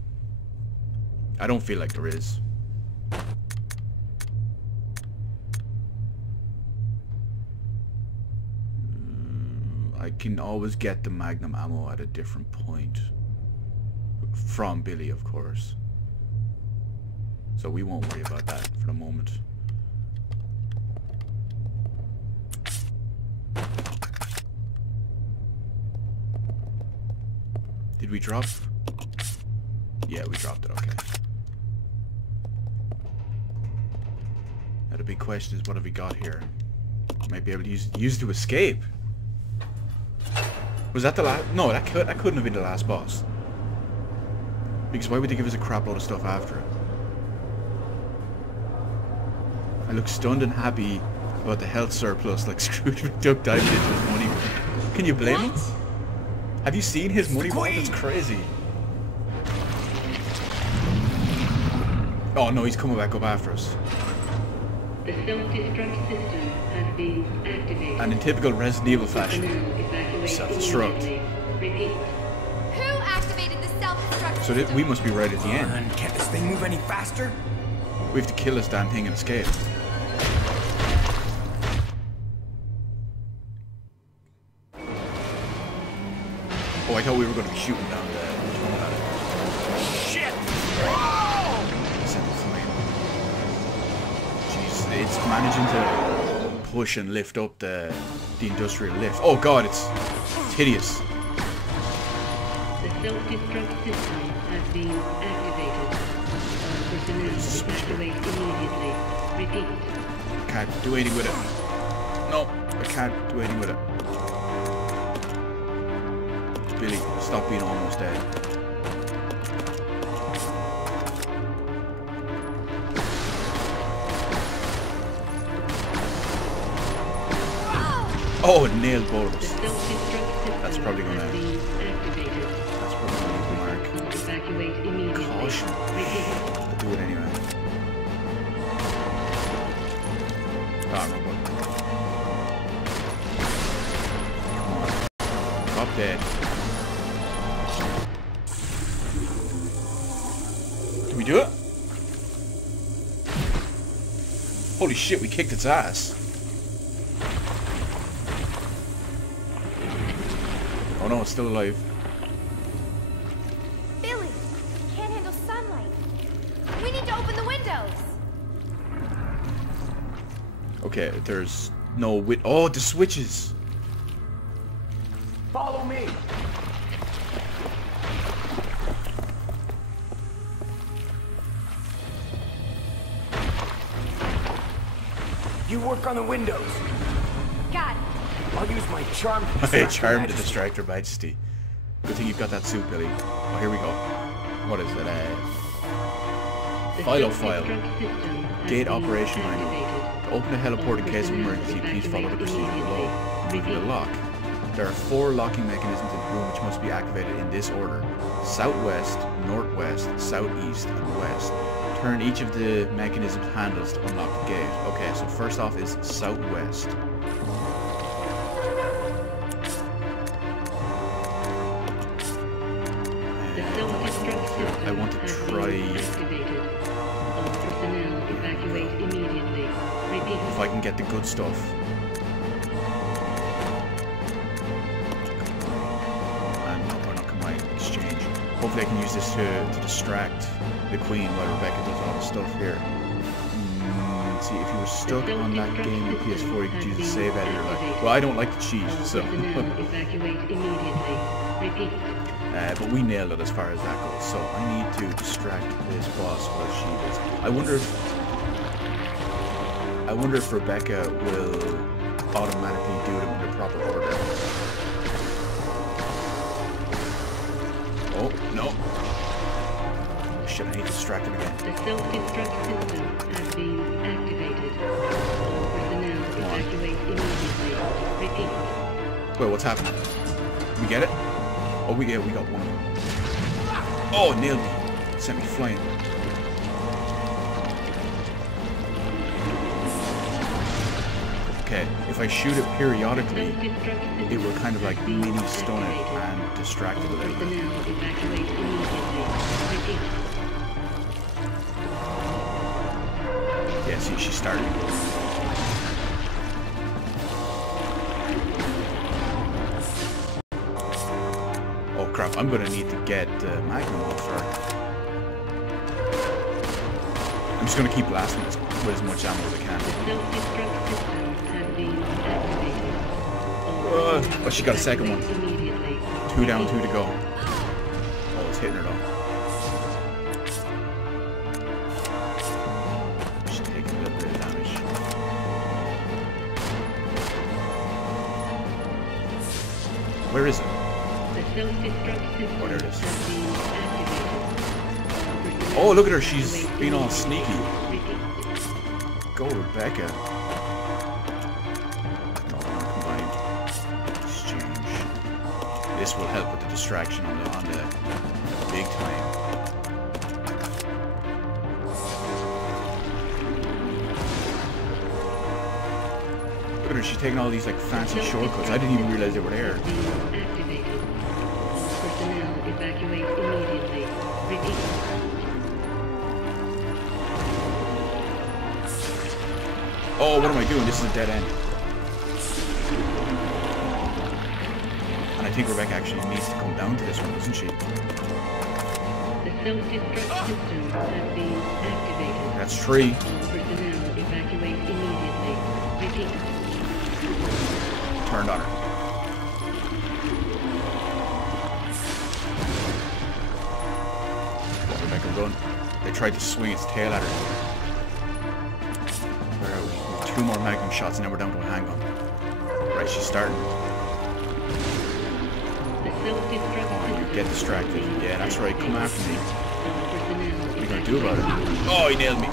I don't feel like there is. I can always get the magnum ammo at a different point. From Billy, of course. So we won't worry about that for the moment. Did we drop? Yeah, we dropped it, okay. Now the big question is, what have we got here? Might be able to use to escape. Was that the last? No, that couldn't have been the last boss. Because why would they give us a crap load of stuff after it? I look stunned and happy about the health surplus, like Scrooge McDuck diving into his money. Can you blame him? Have you seen his money vault? It's crazy. Oh no, he's coming back up after us. The self-destruct system has been activated. And in typical Resident Evil fashion, self-destruct. Repeat. Who activated the self-destruct So we must be right at the end. Can't this thing move any faster? We have to kill this damn thing and escape. Oh, I thought we were going to be shooting down the tunnel at it. Shit! Sent a flame. Jeez, it's managing to push and lift up the industrial lift. Oh god, it's hideous. The self-destruct system has been activated. Personnel evacuate immediately. Repeat. Can't do anything with it. No, I can't do anything with it. Billy, stop being almost dead. Oh, it nailed both of us. That's probably gonna. That's probably gonna leave a mark. Evacuate immediately. dead. Did we do it? Holy shit, we kicked its ass. Oh no, it's still alive. Billy, can't handle sunlight. We need to open the windows. Okay, there's no oh, the switches. Follow me. You work on the windows. Got it. I'll use my charm to Okay, distract charm Her to Majesty. distract Her Majesty. Good thing you've got that suit, Billy. Oh, here we go. What is it? The File. self-destruct system has Gate been operation manual. activated. To open a heliport in case of Personnel emergency, please follow the evacuate procedure below. immediately. Removing the Repeat. lock. There are 4 locking mechanisms in the room which must be activated in this order. Southwest, northwest, southeast, and west. Turn each of the mechanism's handles to unlock the gate. Okay, so first off is southwest. The self-destruct system I want to has try been activated. All personnel evacuate immediately. Repeat. if I can get the good stuff. We're not combined exchange. Hopefully I can use this to distract the Queen while Rebecca does all the stuff here. Let's see, if you were stuck on that game on PS4, you could use the save editor. Well, I don't like to cheat, All so... personnel evacuate immediately. Repeat. but we nailed it as far as that goes. So I need to distract this boss while she does. I wonder if Rebecca will automatically do them in the proper order. Oh, no. Oh, shit, I need to distract him again. The self-destruct system has been activated. All personnel evacuate immediately. Repeat. Wait, what's happening? We get it? Oh, we got one of them. Oh, nailed me. Sent me flying. Okay, if I shoot it periodically, it will kind of like mini stun it and distract it a little bit. Personnel evacuate immediately. Repeat. Yeah, see, she's starting. Oh crap, I'm gonna need to get Magnum off her. I'm just gonna keep blasting this with as much ammo as I can. The self-destruct system has been activated. Oh, she got a second one. Immediately. 2 down, 2 to go. Oh, it's hitting her though. She's taking a little bit of damage. Where is it? The self-destruct system Oh, there it is. has been activated. Oh, look at her. She's being all sneaky. Repeat. Go, Rebecca. Combined exchange. This will help with the distraction on the big time. Look at her. She's taking all these like fancy shortcuts. I didn't even realize they were there. Activated. All personnel evacuate immediately. Repeat. Oh, what am I doing? This is a dead end. And I think Rebecca actually needs to come down to this one, doesn't she? The self-destruct system has been activated. That's 3. All personnel evacuate immediately. Repeat. Turned on her. Rebecca, run. They tried to swing its tail at her. Where are we? We have 2 more magnum shots and then we're down to a handgun. Right, she's starting. The self-destruct Come on, you system get distracted. Yeah, that's right. Come after me. All personnel What are you gonna do about it? Oh, he nailed me.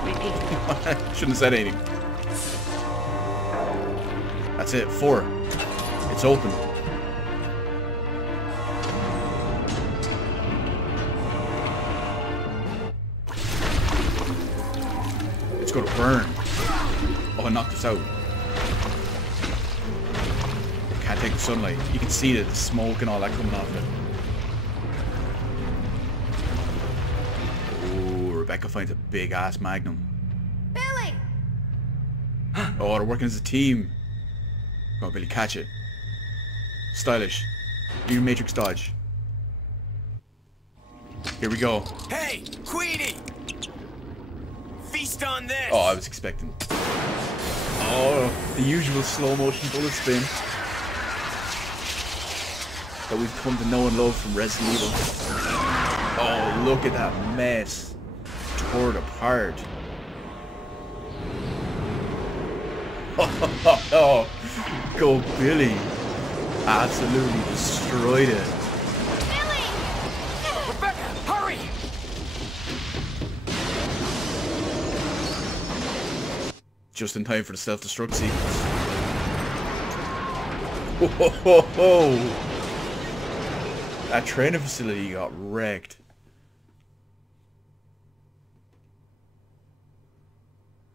Shouldn't have said anything. That's it. 4. It's open. It's gonna burn. Oh, I knocked us out. Can't can't take the sunlight. You can see the smoke and all that coming off it. Oh, Rebecca finds a big ass magnum. Billy! Oh, they're working as a team. Come on, Billy, catch it. Stylish. Do your matrix dodge. Here we go. Hey, Queenie! Feast on this! Oh, I was expecting. Oh, the usual slow motion bullet spin that we've come to know and love from Resident Evil. Oh, look at that mess. Tore it apart. Oh, go Billy. Absolutely destroyed it. Billy! Rebecca, hurry! Just in time for the self-destruct sequence. Ho, ho, ho. That training facility got wrecked.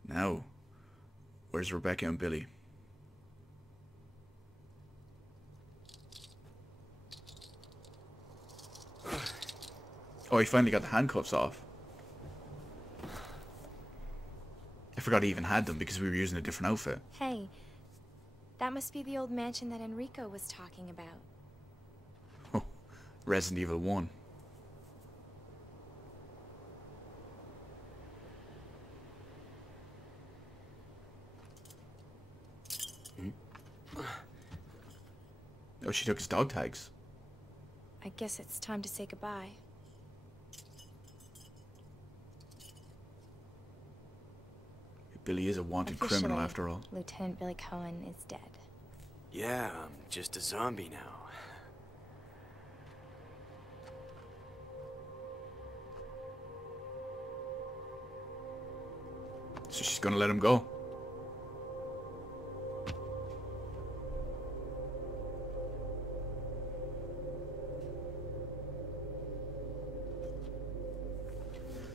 Now, where's Rebecca and Billy? Oh, he finally got the handcuffs off. I forgot he even had them because we were using a different outfit. Hey, that must be the old mansion that Enrico was talking about. Oh, Resident Evil 1. Oh, she took his dog tags. I guess it's time to say goodbye. Billy is a wanted criminal after all. Lieutenant Billy Cohen is dead. Yeah, I'm just a zombie now. So she's gonna let him go.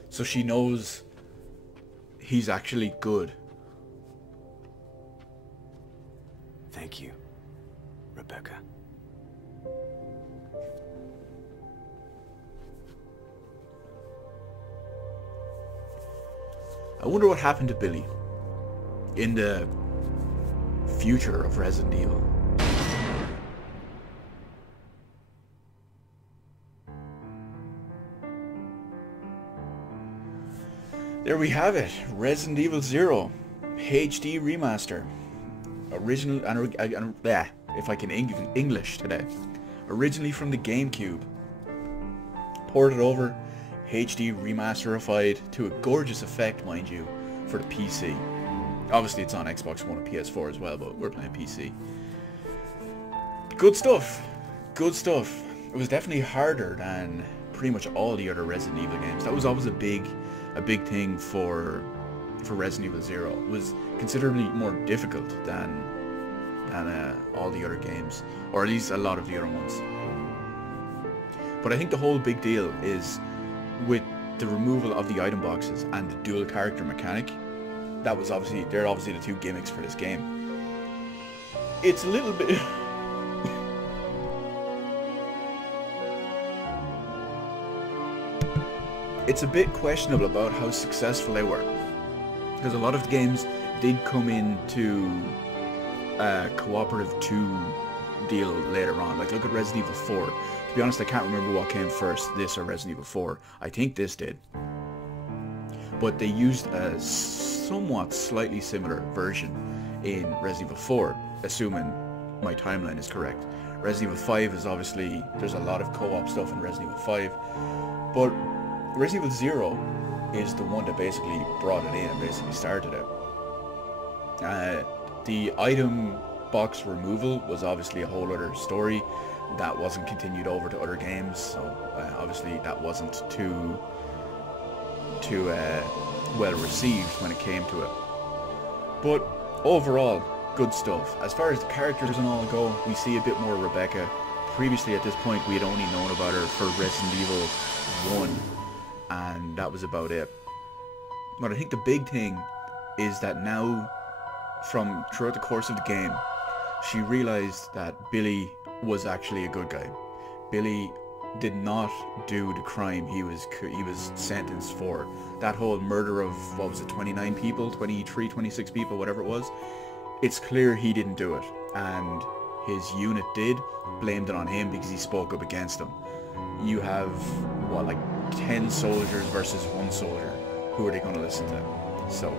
So she knows he's actually good. Thank you, Rebecca. I wonder what happened to Billy in the future of Resident Evil. There we have it, Resident Evil 0 HD remaster. Original, if I can English today. Originally from the GameCube. Ported over, HD remasterified to a gorgeous effect, mind you, for the PC. Obviously it's on Xbox One and PS4 as well, but we're playing PC. Good stuff. Good stuff. It was definitely harder than pretty much all the other Resident Evil games. That was always a big thing for Resident Evil 0. It was considerably more difficult than all the other games, or at least a lot of the other ones. But I think the whole big deal is with the removal of the item boxes and the dual character mechanic. They're obviously the two gimmicks for this game. It's a little bit it's a bit questionable about how successful they were, because a lot of the games did come into a cooperative 2 deal later on. Like, look at Resident Evil 4. To be honest, I can't remember what came first, this or Resident Evil 4. I think this did. But they used a somewhat slightly similar version in Resident Evil 4, assuming my timeline is correct. Resident Evil 5 is obviously, there's a lot of co-op stuff in Resident Evil 5, but Resident Evil 0 is the one that basically brought it in and basically started it. The item box removal was obviously a whole other story that wasn't continued over to other games, so obviously that wasn't too well received when it came to it. But overall, good stuff. As far as the characters and all go, we see a bit more Rebecca. Previously at this point we had only known about her for Resident Evil 1, and that was about it. But I think the big thing is that now, from throughout the course of the game, she realized that Billy was actually a good guy. Billy did not do the crime he was sentenced for. That whole murder of, what was it, 29 people, 23, 26 people, whatever it was. It's clear he didn't do it, and his unit did, blamed it on him because he spoke up against them. You have, what, like 10 soldiers versus 1 soldier. Who are they going to listen to? So,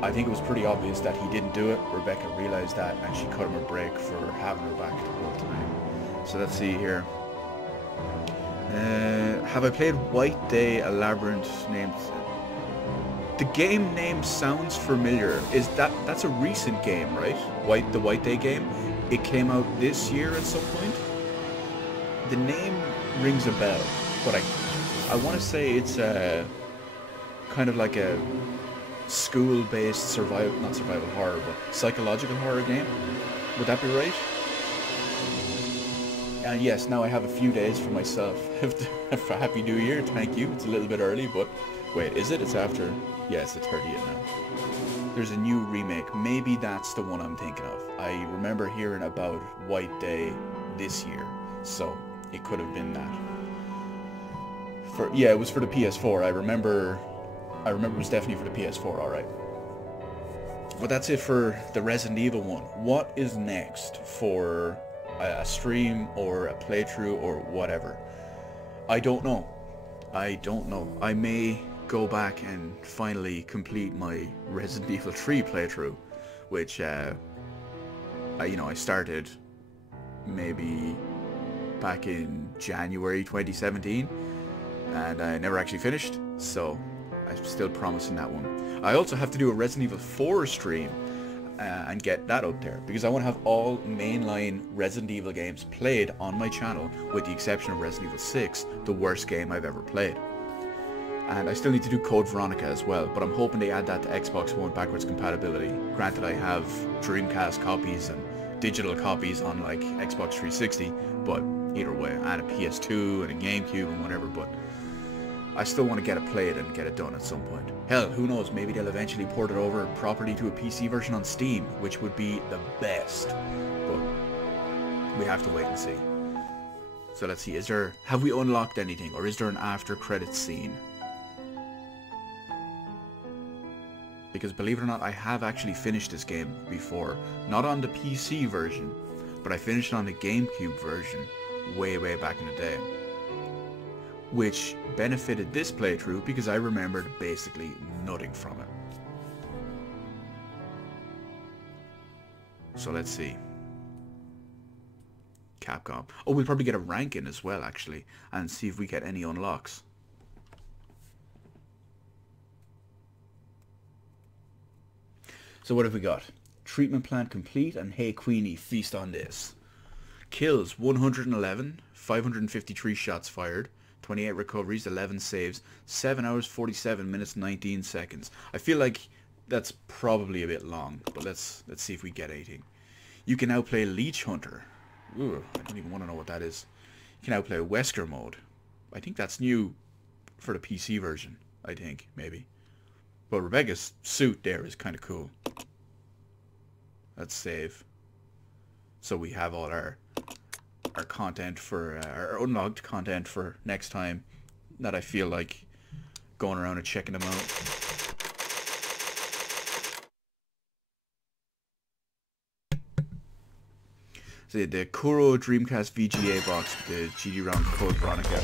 I think it was pretty obvious that he didn't do it. Rebecca realized that, and she cut him a break for having her back the whole time. So let's see here. Have I played White Day, a labyrinth named... The game name sounds familiar. That's a recent game, right? The White Day game? It came out this year at some point? The name rings a bell, but I want to say it's kind of like a school-based not survival horror, but psychological horror game. Would that be right? And yes, now I have a few days for myself. For Happy New Year, thank you. It's a little bit early, but wait, is it? It's after... Yeah, it's the 30th now. There's a new remake. Maybe that's the one I'm thinking of. I remember hearing about White Day this year, so it could have been that. Yeah, it was for the PS4. I remember it was definitely for the PS4, alright. But that's it for the Resident Evil one. What is next for a stream or a playthrough or whatever? I don't know. I may go back and finally complete my Resident Evil 3 playthrough, which I started maybe back in January 2017, and I never actually finished, so I'm still promising that one. I also have to do a Resident Evil 4 stream and get that out there, because I want to have all mainline Resident Evil games played on my channel, with the exception of Resident Evil 6, the worst game I've ever played. And I still need to do Code Veronica as well, but I'm hoping they add that to Xbox One backwards compatibility. Granted, I have Dreamcast copies and digital copies on like Xbox 360, but either way, and a PS2 and a GameCube and whatever, but I still want to get it played and get it done at some point. Hell, who knows, maybe they'll eventually port it over properly to a PC version on Steam, which would be the best, but we have to wait and see. So let's see, have we unlocked anything, or is there an after credits scene? Because believe it or not, I have actually finished this game before. Not on the PC version, but I finished it on the GameCube version way back in the day. Which benefited this playthrough because I remembered basically nothing from it. So let's see. Capcom. Oh, we'll probably get a ranking as well, actually, and see if we get any unlocks. So what have we got? Treatment plant complete, and hey Queenie, feast on this. Kills 111, 553 shots fired, 28 recoveries, 11 saves, 7 hours 47 minutes 19 seconds. I feel like that's probably a bit long, but let's see if we get anything. You can now play Leech Hunter. Ooh, I don't even want to know what that is. You can now play Wesker mode. I think that's new for the PC version, I think, maybe. But Rebecca's suit there is kind of cool. Let's save. So we have all our content for our unlocked content for next time that I feel like going around and checking them out. So the Kuro Dreamcast VGA box with the GD-ROM Code Veronica.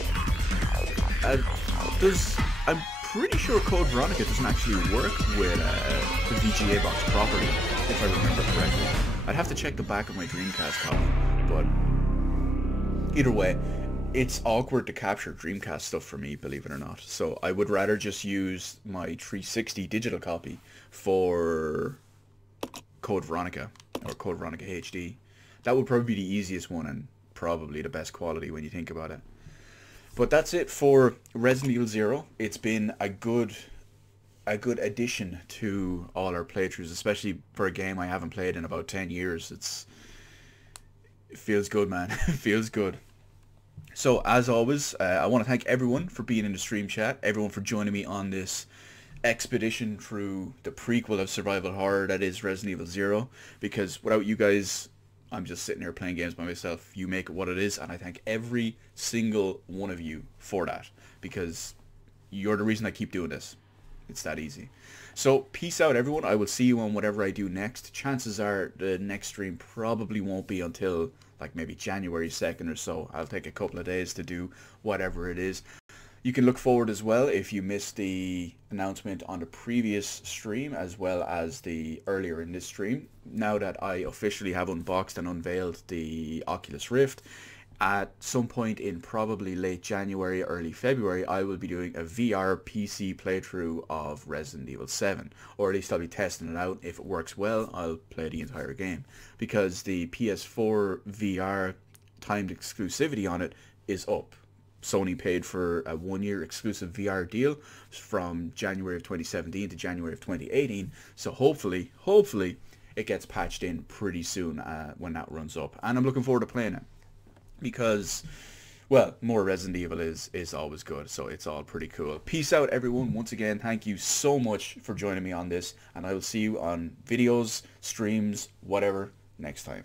I'm pretty sure Code Veronica doesn't actually work with the VGA box properly, if I remember correctly. I'd have to check the back of my Dreamcast copy, but either way, it's awkward to capture Dreamcast stuff for me, believe it or not. So I would rather just use my 360 digital copy for Code Veronica, or Code Veronica HD. That would probably be the easiest one and probably the best quality when you think about it. But that's it for Resident Evil 0. It's been a good addition to all our playthroughs, especially for a game I haven't played in about 10 years. It feels good, man. It feels good. So, as always, I want to thank everyone for being in the stream chat, everyone for joining me on this expedition through the prequel of survival horror that is Resident Evil 0, because without you guys I'm just sitting here playing games by myself. You make it what it is, and I thank every single one of you for that, because you're the reason I keep doing this. It's that easy. So peace out, everyone. I will see you on whatever I do next. Chances are the next stream probably won't be until like maybe January 2nd or so. I'll take a couple of days to do whatever it is. You can look forward as well if you missed the announcement on the previous stream as well as the earlier in this stream. Now that I officially have unboxed and unveiled the Oculus Rift, at some point in probably late January, early February, I will be doing a VR PC playthrough of Resident Evil 7. Or at least I'll be testing it out. If it works well, I'll play the entire game. Because the PS4 VR timed exclusivity on it is up. Sony paid for a 1-year exclusive VR deal from January of 2017 to January of 2018. So hopefully it gets patched in pretty soon when that runs up. And I'm looking forward to playing it. Because, well, more Resident Evil is always good, so it's all pretty cool. Peace out, everyone. Once again, thank you so much for joining me on this, and I will see you on videos, streams, whatever, next time.